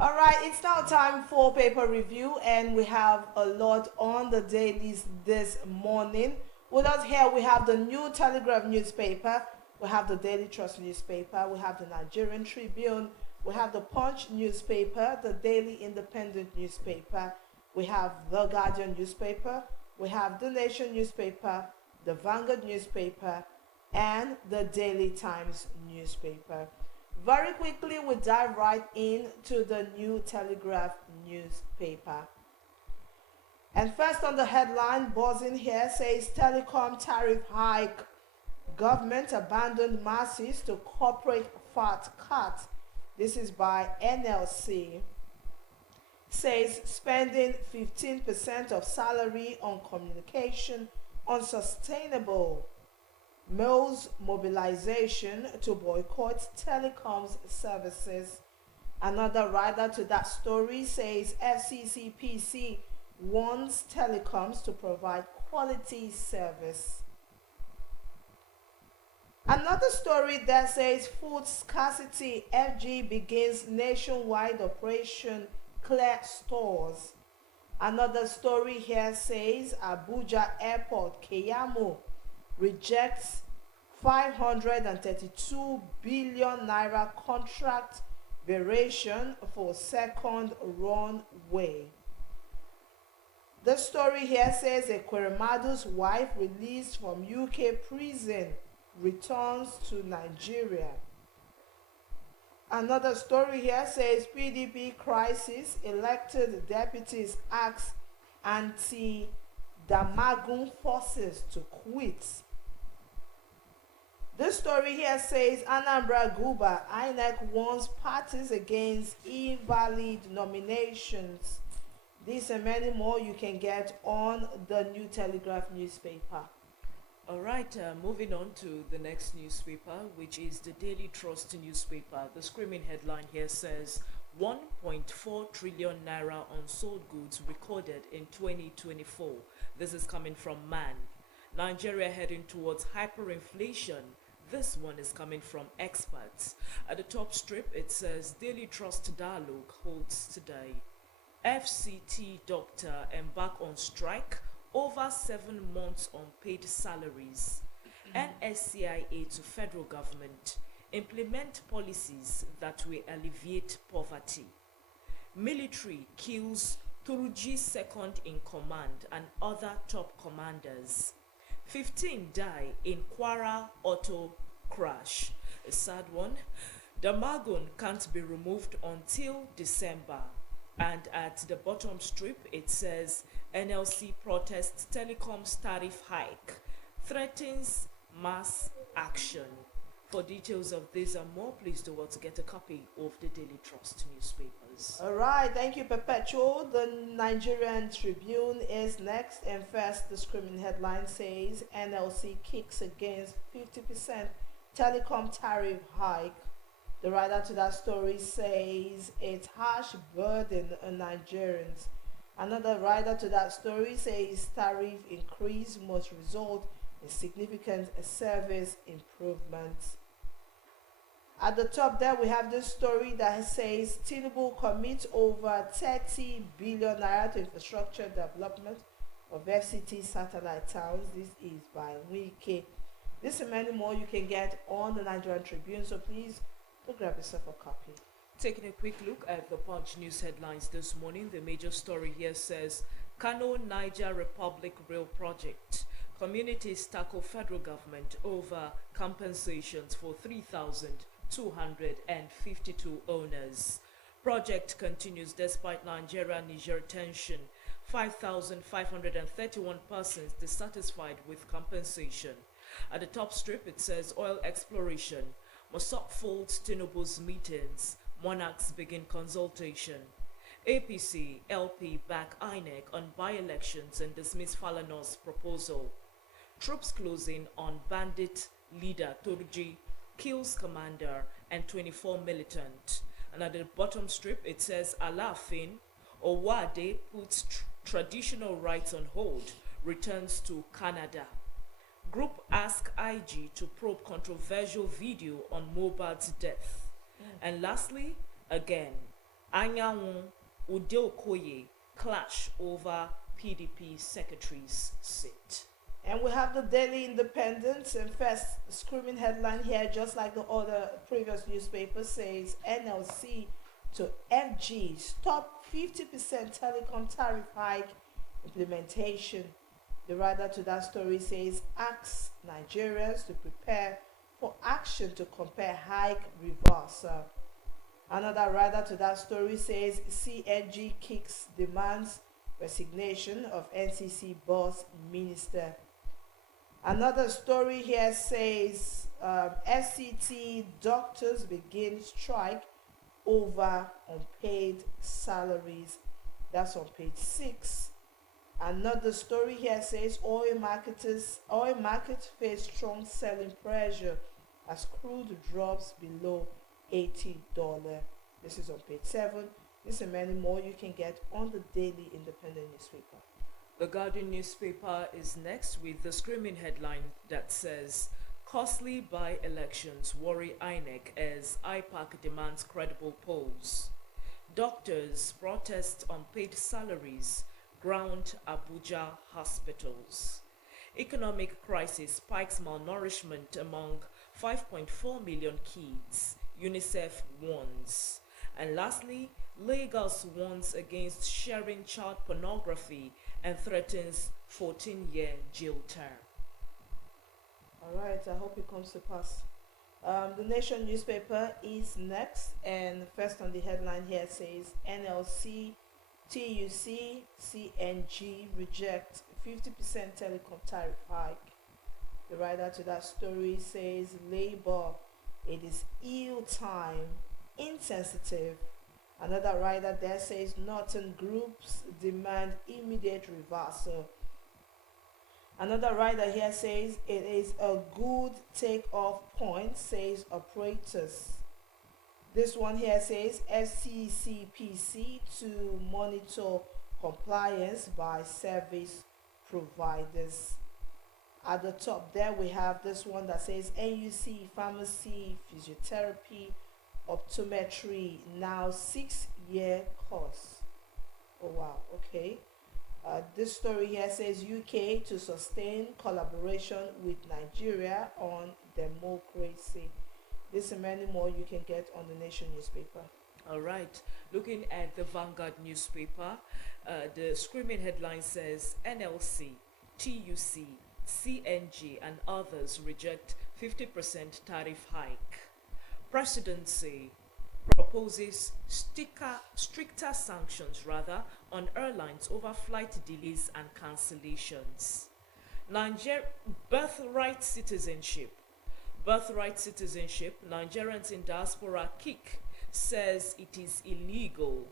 All right, it's now time for paper review, and we have a lot on the dailies this morning. With us here, we have the New Telegraph newspaper, we have the Daily Trust newspaper, we have the Nigerian Tribune, we have the Punch newspaper, the Daily Independent newspaper, we have the Guardian newspaper, we have the Nation newspaper, the Vanguard newspaper, and the Daily Times newspaper. Very quickly, we dive right into the New Telegraph newspaper. And first on the headline, buzzing here, says telecom tariff hike. Government abandoned masses to corporate fat cut. This is by NLC. Says spending 15% of salary on communication unsustainable. Mills mobilization to boycott telecoms services. Another writer to that story says FCCPC wants telecoms to provide quality service. Another story that says food scarcity, FG begins nationwide operation clear stores. Another story here says Abuja Airport, Keyamo rejects 532 billion naira contract variation for second runway. The story here says Ekweremadu's wife released from UK prison returns to Nigeria. Another story here says PDP crisis, elected deputies ask anti-Damagun forces to quit. This story here says Anambra Guba, INEC warns parties against invalid nominations. These and many more you can get on the New Telegraph newspaper. All right, moving on to the next newspaper, which is the Daily Trust newspaper. The screaming headline here says 1.4 trillion naira unsold goods recorded in 2024. This is coming from MAN. Nigeria heading towards hyperinflation. This one is coming from experts. At the top strip, it says Daily Trust dialogue holds today. FCT doctor embark on strike, over 7 months on paid salaries. NSCIA to federal government, implement policies that will alleviate poverty. Military kills Turuji's second in command and other top commanders. 15 die in Kwara auto crash. A sad one. Damagun can't be removed until December. And at the bottom strip, it says NLC protests telecoms tariff hike, threatens mass action. For details of this and more, please do well to get a copy of the Daily Trust newspapers. All right, thank you, Perpetual. The Nigerian Tribune is next, and first the screaming headline says NLC kicks against 50% telecom tariff hike. The writer to that story says it's harsh burden on Nigerians. Another writer to that story says tariff increase must result in significant service improvements. At the top there, we have this story that says Tinubu commits over 30 billion naira to infrastructure development of FCT satellite towns. This is by Wike. This and many more you can get on the Nigerian Tribune, so please do grab yourself a copy. Taking a quick look at the Punch news headlines this morning, the major story here says Kano Niger Republic Rail Project. Communities tackle federal government over compensations for 3,252 owners. Project continues despite Nigeria-Niger tension. 5,531 persons dissatisfied with compensation. At the top strip, it says oil exploration. Mossop folds Tinubu's meetings. Monarchs begin consultation. APC, LP back INEC on by-elections and dismiss Falana's proposal. Troops closing on bandit leader Turji kills commander and 24 militant. And at the bottom strip it says Alafin Owade puts traditional rights on hold, returns to Canada. Group ask IG to probe controversial video on Mohbad's death. And lastly, again, Anyanwu Udeokoye clash over PDP secretary's seat. And we have the Daily Independent, and first screaming headline here, just like the other previous newspaper, says NLC to FG stop 50% telecom tariff hike implementation. The writer to that story says asks Nigerians to prepare for action to compare hike reversal. Another writer to that story says CNG kicks demands resignation of NCC boss minister. Another story here says FCT doctors begin strike over unpaid salaries. That's on page 6. Another story here says oil markets face strong selling pressure as crude drops below $80. This is on page 7. This and many more you can get on the Daily Independent newspaper. The Guardian newspaper is next with the screaming headline that says costly by-elections worry INEC as IPAC demands credible polls. Doctors protest unpaid salaries ground Abuja hospitals. Economic crisis spikes malnourishment among 5.4 million kids, UNICEF warns. And lastly, Lagos warns against sharing child pornography and threatens 14-year jail term. All right, I hope it comes to pass. The Nation newspaper is next, and first on the headline here says NLC, TUC, CNG reject 50% telecom tariff hike. The writer to that story says Labour, it is ill time, insensitive. Another writer there says Northern groups demand immediate reversal. Another writer here says it is a good take-off point, says operators. This one here says FCCPC to monitor compliance by service providers. At the top there we have this one that says NUC pharmacy, physiotherapy, optometry, now 6-year course. Oh wow, okay. This story here says UK to sustain collaboration with Nigeria on democracy. This and many more you can get on the Nation newspaper. All right, looking at the Vanguard newspaper, the screaming headline says NLC, TUC, CNG and others reject 50% tariff hike. Presidency proposes stricter sanctions on airlines over flight delays and cancellations. Birthright citizenship. Nigerians in diaspora kick says it is illegal.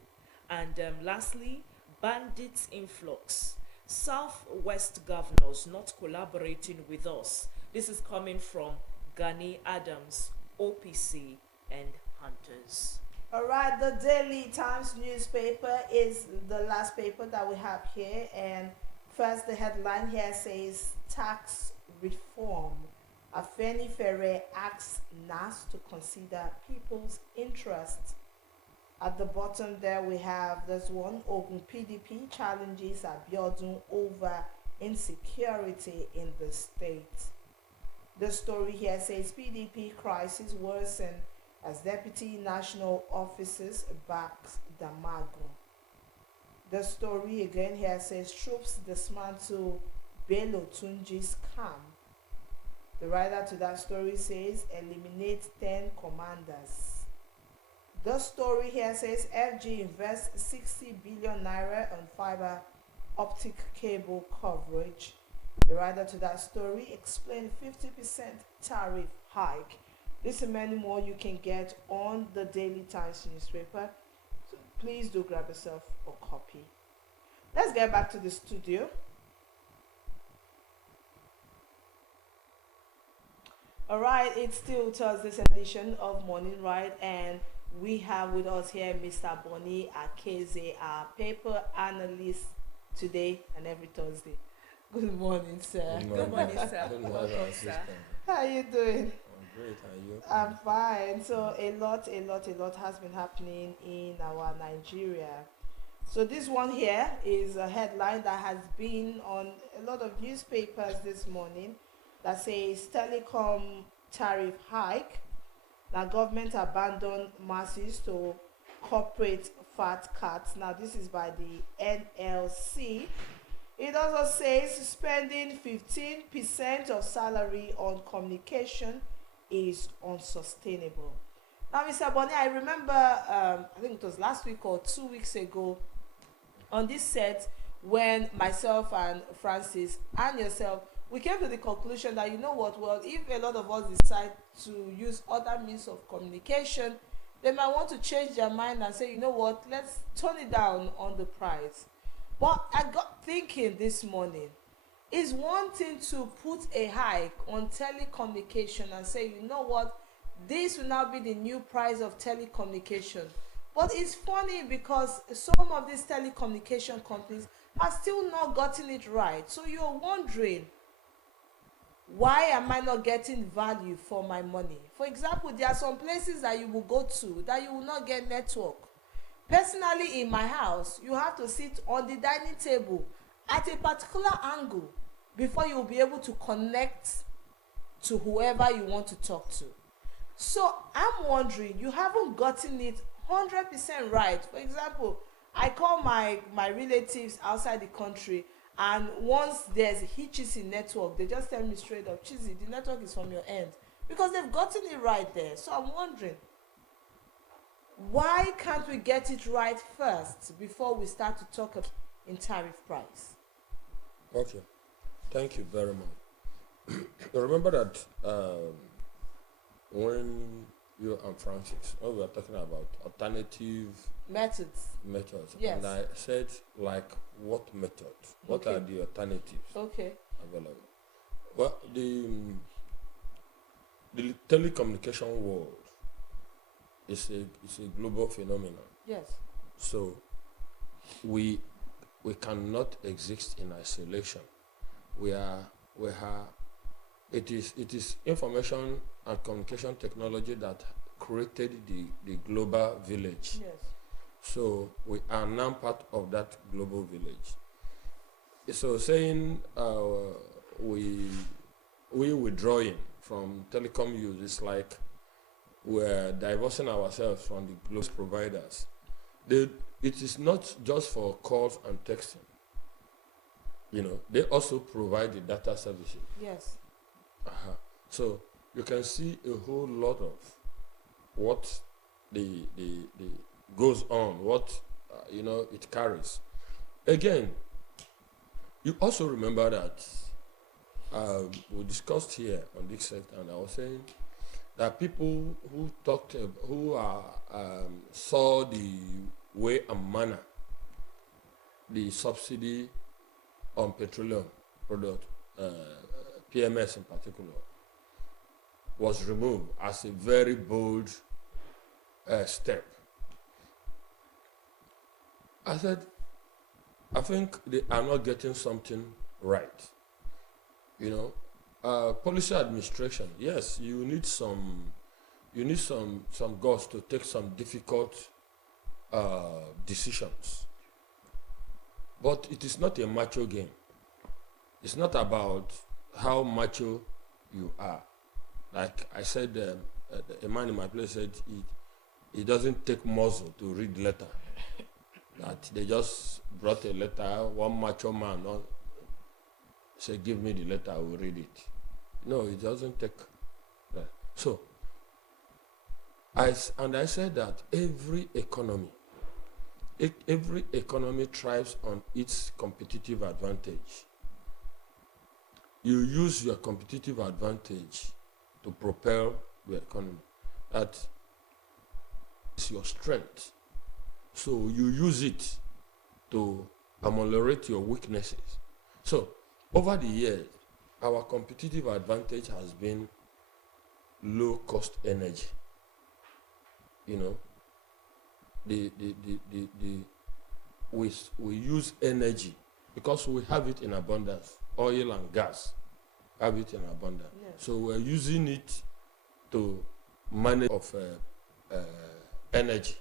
And lastly, bandits influx. Southwest governors not collaborating with us. This is coming from Gani Adams, OPC and Hunters. All right, the Daily Times newspaper is the last paper that we have here, and first the headline here says tax reform. Afenifere asks NAS to consider people's interests. At the bottom there we have this one, Ogun PDP challenges Abiodun over insecurity in the state. The story here says PDP crisis worsen as Deputy National Officers backs Damagun. The story again here says troops dismantle Bello Tunji's camp. The writer to that story says eliminate 10 commanders. The story here says FG invests 60 billion naira on fiber optic cable coverage. The writer to that story explained 50% tariff hike. This and many more you can get on the Daily Times newspaper. So please do grab yourself a copy. Let's get back to the studio. All right, it's still Thursday's edition of Morning Ride, and we have with us here Mr. Bonny Akeze, our paper analyst today and every Thursday. Good morning, sir. Good morning, sir. Good morning, Welcome, sister. sir. How are you doing? I'm great, and you? I'm fine. So a lot has been happening in our Nigeria. So this one here is a headline that has been on a lot of newspapers this morning that says telecom tariff hike. Now government abandoned masses to corporate fat cuts. Now this is by the NLC. It also says spending 15% of salary on communication is unsustainable. Now, Mr. Bonny, I remember, I think it was last week or 2 weeks ago, on this set, when myself and Francis and yourself, we came to the conclusion that, you know what, well, if a lot of us decide to use other means of communication, they might want to change their mind and say, you know what, let's turn it down on the price. But I got thinking this morning, is one thing to put a hike on telecommunication and say, you know what, this will now be the new price of telecommunication. But it's funny because some of these telecommunication companies are still not gotten it right. So you're wondering, why am I not getting value for my money? For example, there are some places that you will go to that you will not get network. Personally, in my house, you have to sit on the dining table at a particular angle before you will be able to connect to whoever you want to talk to. So I'm wondering, you haven't gotten it 100% right. For example, I call my relatives outside the country, and once there's hitches in network, they just tell me straight up, Chizzy, the network is from your end, because they've gotten it right there. So I'm wondering, why can't we get it right first before we start to talk in tariff price? Okay, thank you very much. Remember that when you and Francis, when we were talking about alternative Methods. methods, Yes. and I said, like, what methods? What Okay. are the alternatives Okay. available? Well, the telecommunication world is a global phenomenon. Yes. So we cannot exist in isolation. It is information and communication technology that created the global village. Yes. So we are now part of that global village. So saying we withdrawing from telecom use is like we're divorcing ourselves from the global providers. It is not just for calls and texting. You know, they also provide the data services. Yes. So you can see a whole lot of what the goes on, what it carries. Again, you also remember that we discussed here on this sector, and I was saying that people who saw the way and manner the subsidy on petroleum product, PMS in particular, was removed as a very bold step. I said, I think they are not getting something right. Policy administration, yes, you need some guts to take some difficult decisions. But it is not a macho game. It's not about how macho you are. Like I said, a man in my place said he doesn't take muzzle to read letter. That they just brought a letter, one macho man said, give me the letter, I will read it. No, it doesn't take that. So, I said that every economy thrives on its competitive advantage. You use your competitive advantage to propel the economy. That is your strength. So you use it to ameliorate your weaknesses. So over the years, our competitive advantage has been low cost energy. You know, we use energy because we have it in abundance. Oil and gas have it in abundance. Yes. So we're using it to manage of energy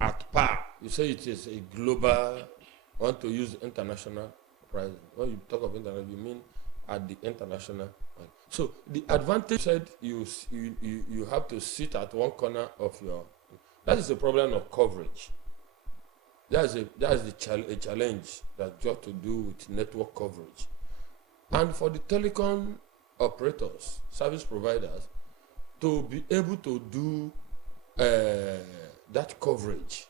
at par. You say it is a global, want to use international pricing. When you talk of international, you mean at the international. So the advantage said you have to sit at one corner of your. That is the problem of coverage. That is a challenge that you have to do with network coverage. And for the telecom operators, service providers, to be able to do that coverage,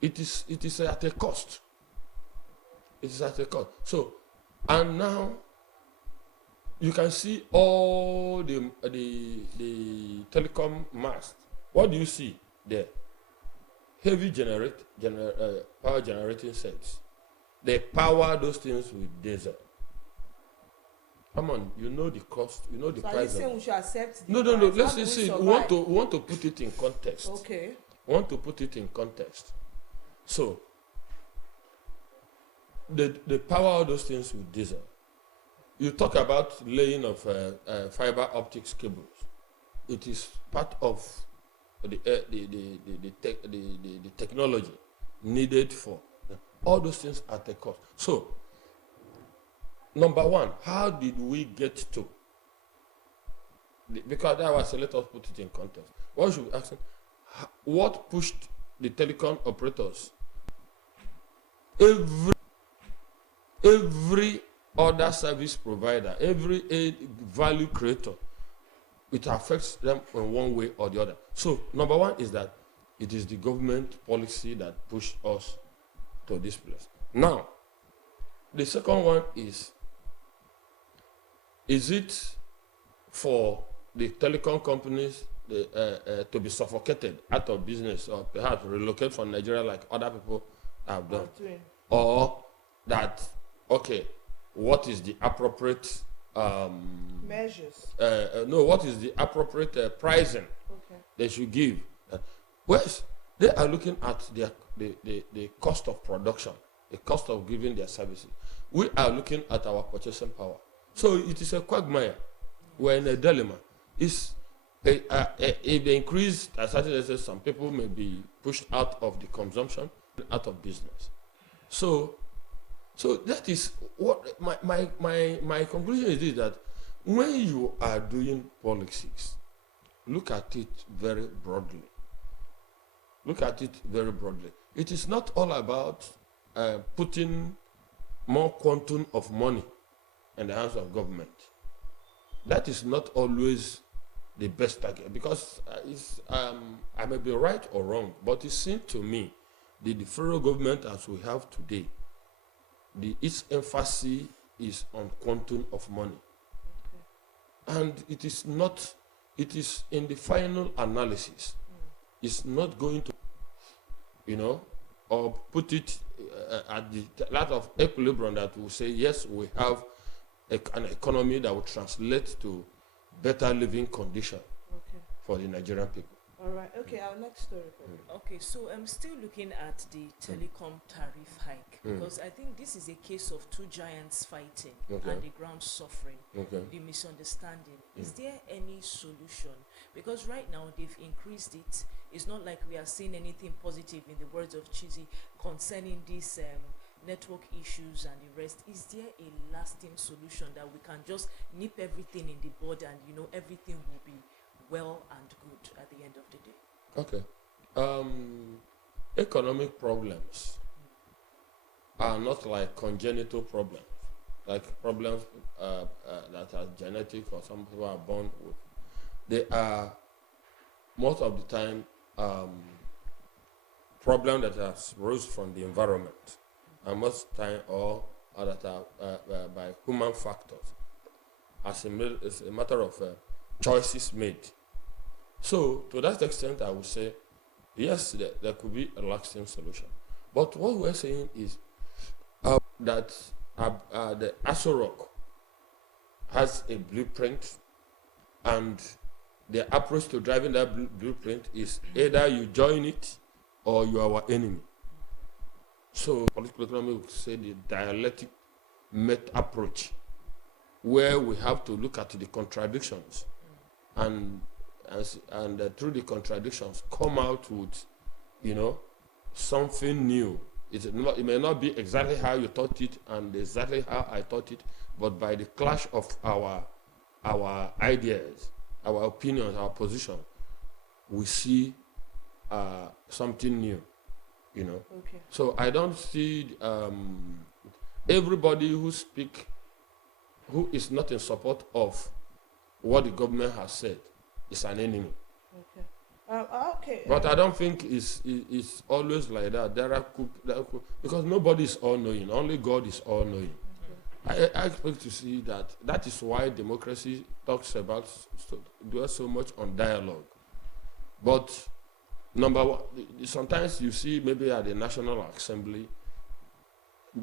it is at a cost. It is at a cost. So, and now you can see all the telecom masts. What do you see there? Heavy power generating sets. They power those things with diesel. Come on, you know the cost, you know the price. So are you saying we should accept the No. price? Let's How do see. we We want survive? to put it in context. Okay. We want to put it in context. So they power all those things with diesel. You talk about laying of fiber optics cables. It is part of the technology needed for all those things at a cost. So, number one, how did we get to? Because that was, let us put it in context. What should we ask? What pushed the telecom operators? Every other service provider, every value creator, it affects them in one way or the other. So, number one is that it is the government policy that pushed us to this place. Now, the second one is it for the telecom companies to be suffocated out of business or perhaps relocate from Nigeria like other people have done? Or that, okay, what is the appropriate measures? No, what is the appropriate pricing they should give? Whereas they are looking at the cost of production, the cost of giving their services. We are looking at our purchasing power. So it is a quagmire. We're in a dilemma. If they increase, as I said, some people may be pushed out of the consumption, out of business. So that is what my conclusion is this, that when you are doing politics, look at it very broadly. Look at it very broadly. It is not all about putting more quantum of money in the hands of government. That is not always the best target, because I may be right or wrong, but it seems to me the federal government as we have today, its emphasis is on quantum of money. And it is not, it is in the final analysis, it's not going to, or put it at the lot of equilibrium that will say, yes, we have an economy that will translate to better living condition for the Nigerian people. All right. Okay, our next story. Okay, so I'm still looking at the telecom tariff hike because I think this is a case of two giants fighting and the ground suffering, the misunderstanding. Is there any solution? Because right now they've increased it. It's not like we are seeing anything positive, in the words of Chizzy, concerning these network issues and the rest. Is there a lasting solution that we can just nip everything in the bud and everything will be well and good at the end of the day? Okay. Economic problems are not like congenital problems, like problems that are genetic or some people are born with. They are most of the time problems that are rose from the environment, and most time or that are by human factors, as a matter of choices made. So, to that extent, I would say, yes, there could be a lasting solution. But what we're saying is that the Aso Rock has a blueprint And the approach to driving that blueprint is either you join it or you are our enemy. So political economy would say the dialectic approach, where we have to look at the contradictions and through the contradictions come out with, something new. It may not be exactly how you thought it and exactly how I thought it, but by the clash of our ideas, our opinions, our position, we see something new, Okay. So I don't see everybody who is not in support of what the government has said is an enemy. Okay. Okay. But I don't think it's always like that. Because nobody is all-knowing. Only God is all-knowing. Okay. I expect to see that. That is why democracy talks about dwells so much on dialogue. But number one, sometimes you see maybe at the National Assembly,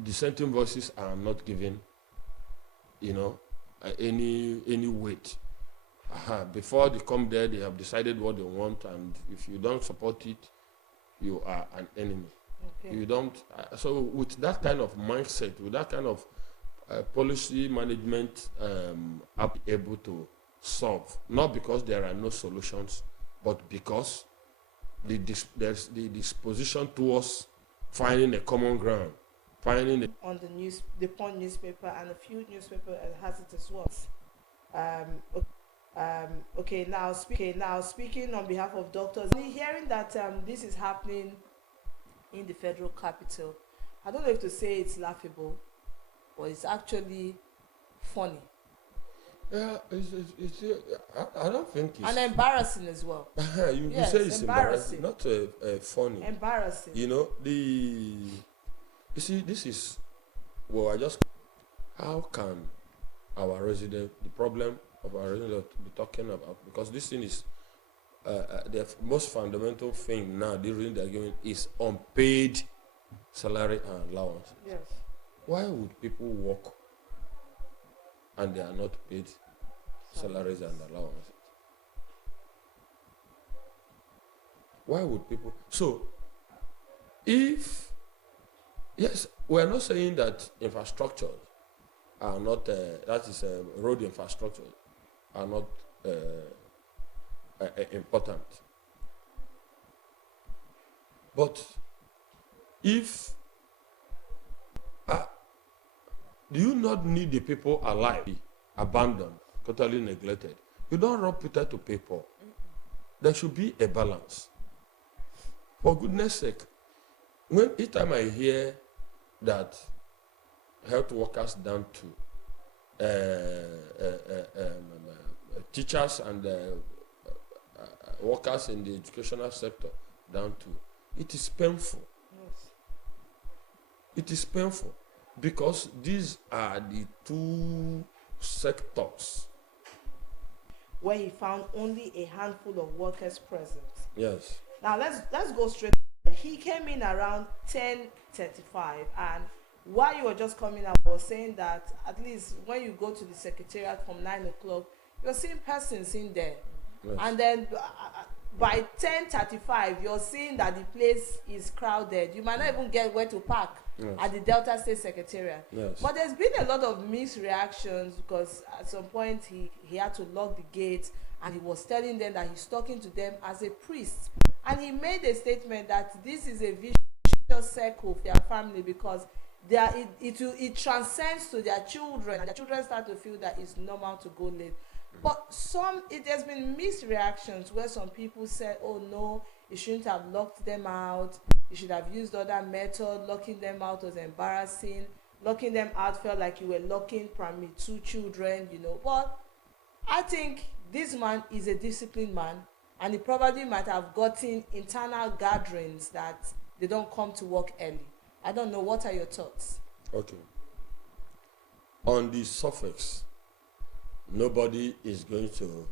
dissenting voices are not given, any weight. Before they come there, they have decided what they want, and if you don't support it, you are an enemy. Okay. You don't. So with that kind of mindset, with that kind of policy management, are able to solve. Not because there are no solutions, but because there's the disposition towards finding a common ground, on the Punch newspaper and a few newspapers has it as well. Okay, now speaking on behalf of doctors, hearing that this is happening in the federal capital, I don't know if to say it's laughable, but it's actually funny. Yeah, I don't think it's... And embarrassing as well. you Yes, say it's embarrassing. not funny. Embarrassing. You see, this is... Well, how can our resident... The problem of our resident be talking about... Because this thing is... the most fundamental thing now, the reason they're giving is unpaid salary and allowance. Yes. Why would people work and they are not paid salaries and allowances? Why would people? So, yes, we are not saying that infrastructure are not, that is road infrastructure, are not important. But if do you not need the people alive, abandoned, totally neglected? You don't rob Peter to pay Paul. There should be a balance. For goodness sake, each time I hear that health workers down to teachers and workers in the educational sector down to, it is painful. Yes. It is painful. Because these are the two sectors where he found only a handful of workers present. Yes. Now let's go straight. He came in around 10:35, and while you were just coming out, I was saying that at least when you go to the secretariat from 9 o'clock, you're seeing persons in there. Yes. And then by 10:35, you're seeing that the place is crowded. You might not even get where to park. Yes. At the Delta State Secretariat. Yes. But there's been a lot of mixed reactions because at some point he had to lock the gate, and he was telling them that he's talking to them as a priest. And he made a statement that this is a vicious circle for their family because it transcends to their children, and their children start to feel that it's normal to go late. But there's been mixed reactions where some people said, oh no, you shouldn't have locked them out. You should have used other method. Locking them out was embarrassing. Locking them out felt like you were locking primary 2 children, But I think this man is a disciplined man, and he probably might have gotten internal gatherings that they don't come to work early. I don't know. What are your thoughts? Okay. On the surface, nobody is going to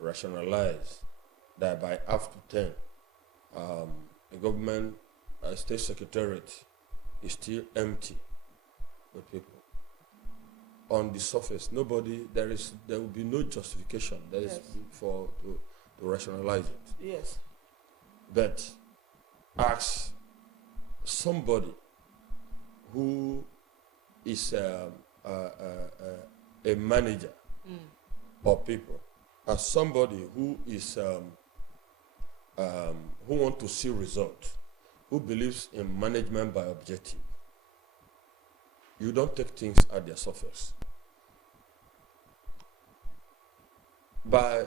rationalize that by after 10, the government state secretariat is still empty with people. on the surface, there will be no justification Yes. to rationalize it. Yes. But ask somebody who is a manager of people, as somebody who is who want to see results, who believes in management by objective. You don't take things at their surface. I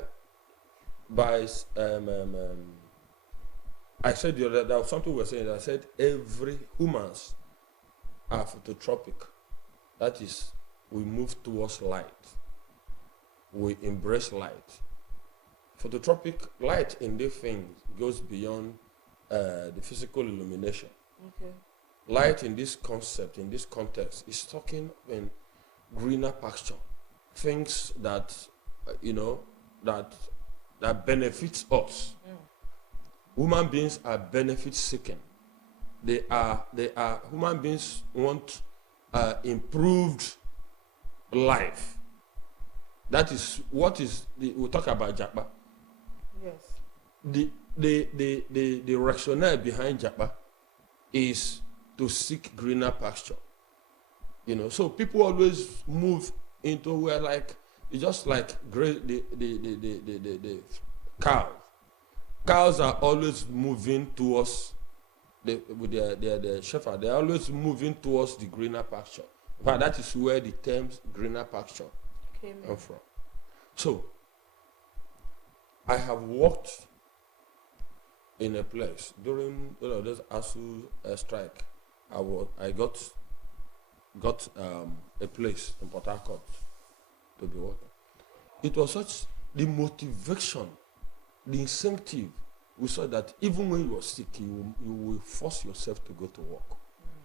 said the other, there was something we were saying. I said every humans are phototropic. That is, we move towards light. We embrace light. Phototropic light in this thing goes beyond the physical illumination. Okay. Light in this concept, in this context, is talking in greener pasture, things that that benefits us. Human beings are benefit seeking. They are human beings want improved life. That is what is we talk about Japa. Yes. The rationale behind Japa is to seek greener pasture. So people always move into where it's just like the cow. Cows are always moving towards with their shepherd. They're always moving towards the greener pasture. But that is where the term greener pasture come from. So I have worked in a place during this ASU strike. I got a place in Port Harcourt to be working. It was such the motivation, the incentive. We saw that even when you are sick, you will force yourself to go to work.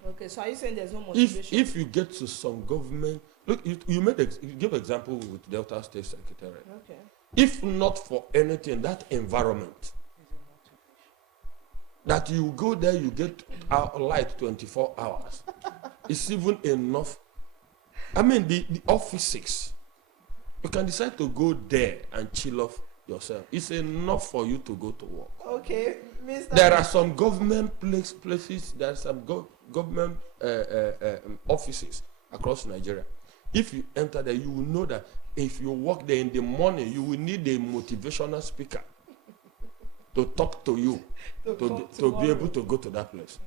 Okay, so are you saying there's no motivation? If you get to some government, look, you give example with Delta State Secretariat. Okay. If not for anything, that environment, that you go there, you get out light 24 hours. It's even enough. I mean, the offices, you can decide to go there and chill off yourself. It's enough for you to go to work. Okay, Mr. There are some government places, there are some government offices across Nigeria. If you enter there, you will know that if you work there in the morning, you will need a motivational speaker to talk to you, to be able to go to that place.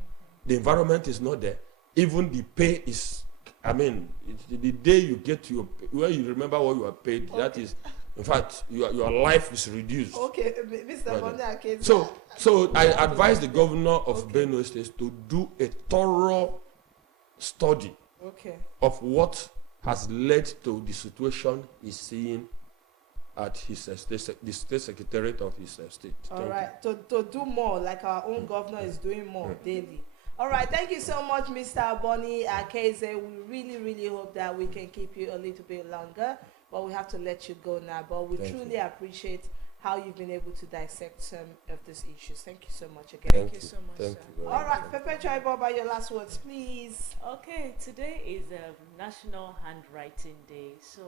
The environment is not there. Even the pay is, the day you get to where you remember what you are paid, that is, in fact, your life is reduced. Okay, Mr. Bonde. So I advise the governor of Benue State to do a thorough study of what has led to the situation he's seeing at his the state secretariat of his state. All right, to do more, like our own governor is doing more daily. All right, thank you so much, Mr. Bonny Akeze. We really, really hope that we can keep you a little bit longer, but we have to let you go now. But we truly appreciate how you've been able to dissect some of these issues. Thank you so much again. Thank you so much, Thank sir. you. All right, Perpetual Boba, your last words, please. Okay, today is National Handwriting Day. So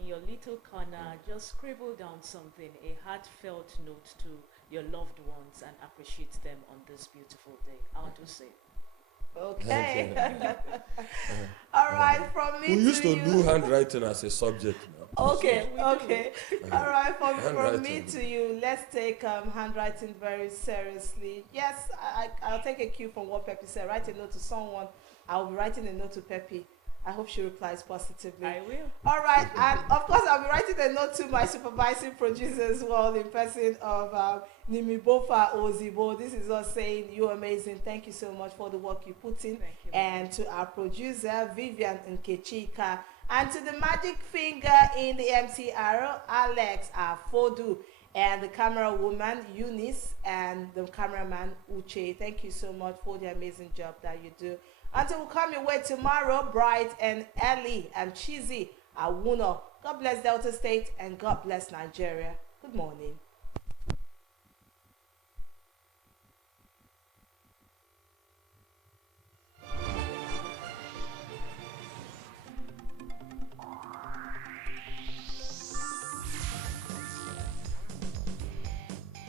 in your little corner, just scribble down something, a heartfelt note to your loved ones, and appreciate them on this beautiful day. I'll do say. Okay. All right, from me We used to you. do handwriting as a subject now. Okay, okay. All right, from me Handwriting. to you, let's take handwriting very seriously. Yes, I'll take a cue from what Pepe said. Write a note to someone. I'll be writing a note to Pepe. I hope she replies positively. I will. All right, and of course, I'll be writing a note to my supervising producer as well, in person of Nimibofa Ozibo. This is us saying, you're amazing. Thank you so much for the work you put in. Thank you. And to our producer, Vivian Nkechika. And to the magic finger in the MC arrow, Alex Afodu. And the camera woman, Eunice. And the cameraman, Uche. Thank you so much for the amazing job that you do. Until we come your way tomorrow, bright and early and cheesy, Awuno. God bless Delta State and God bless Nigeria. Good morning.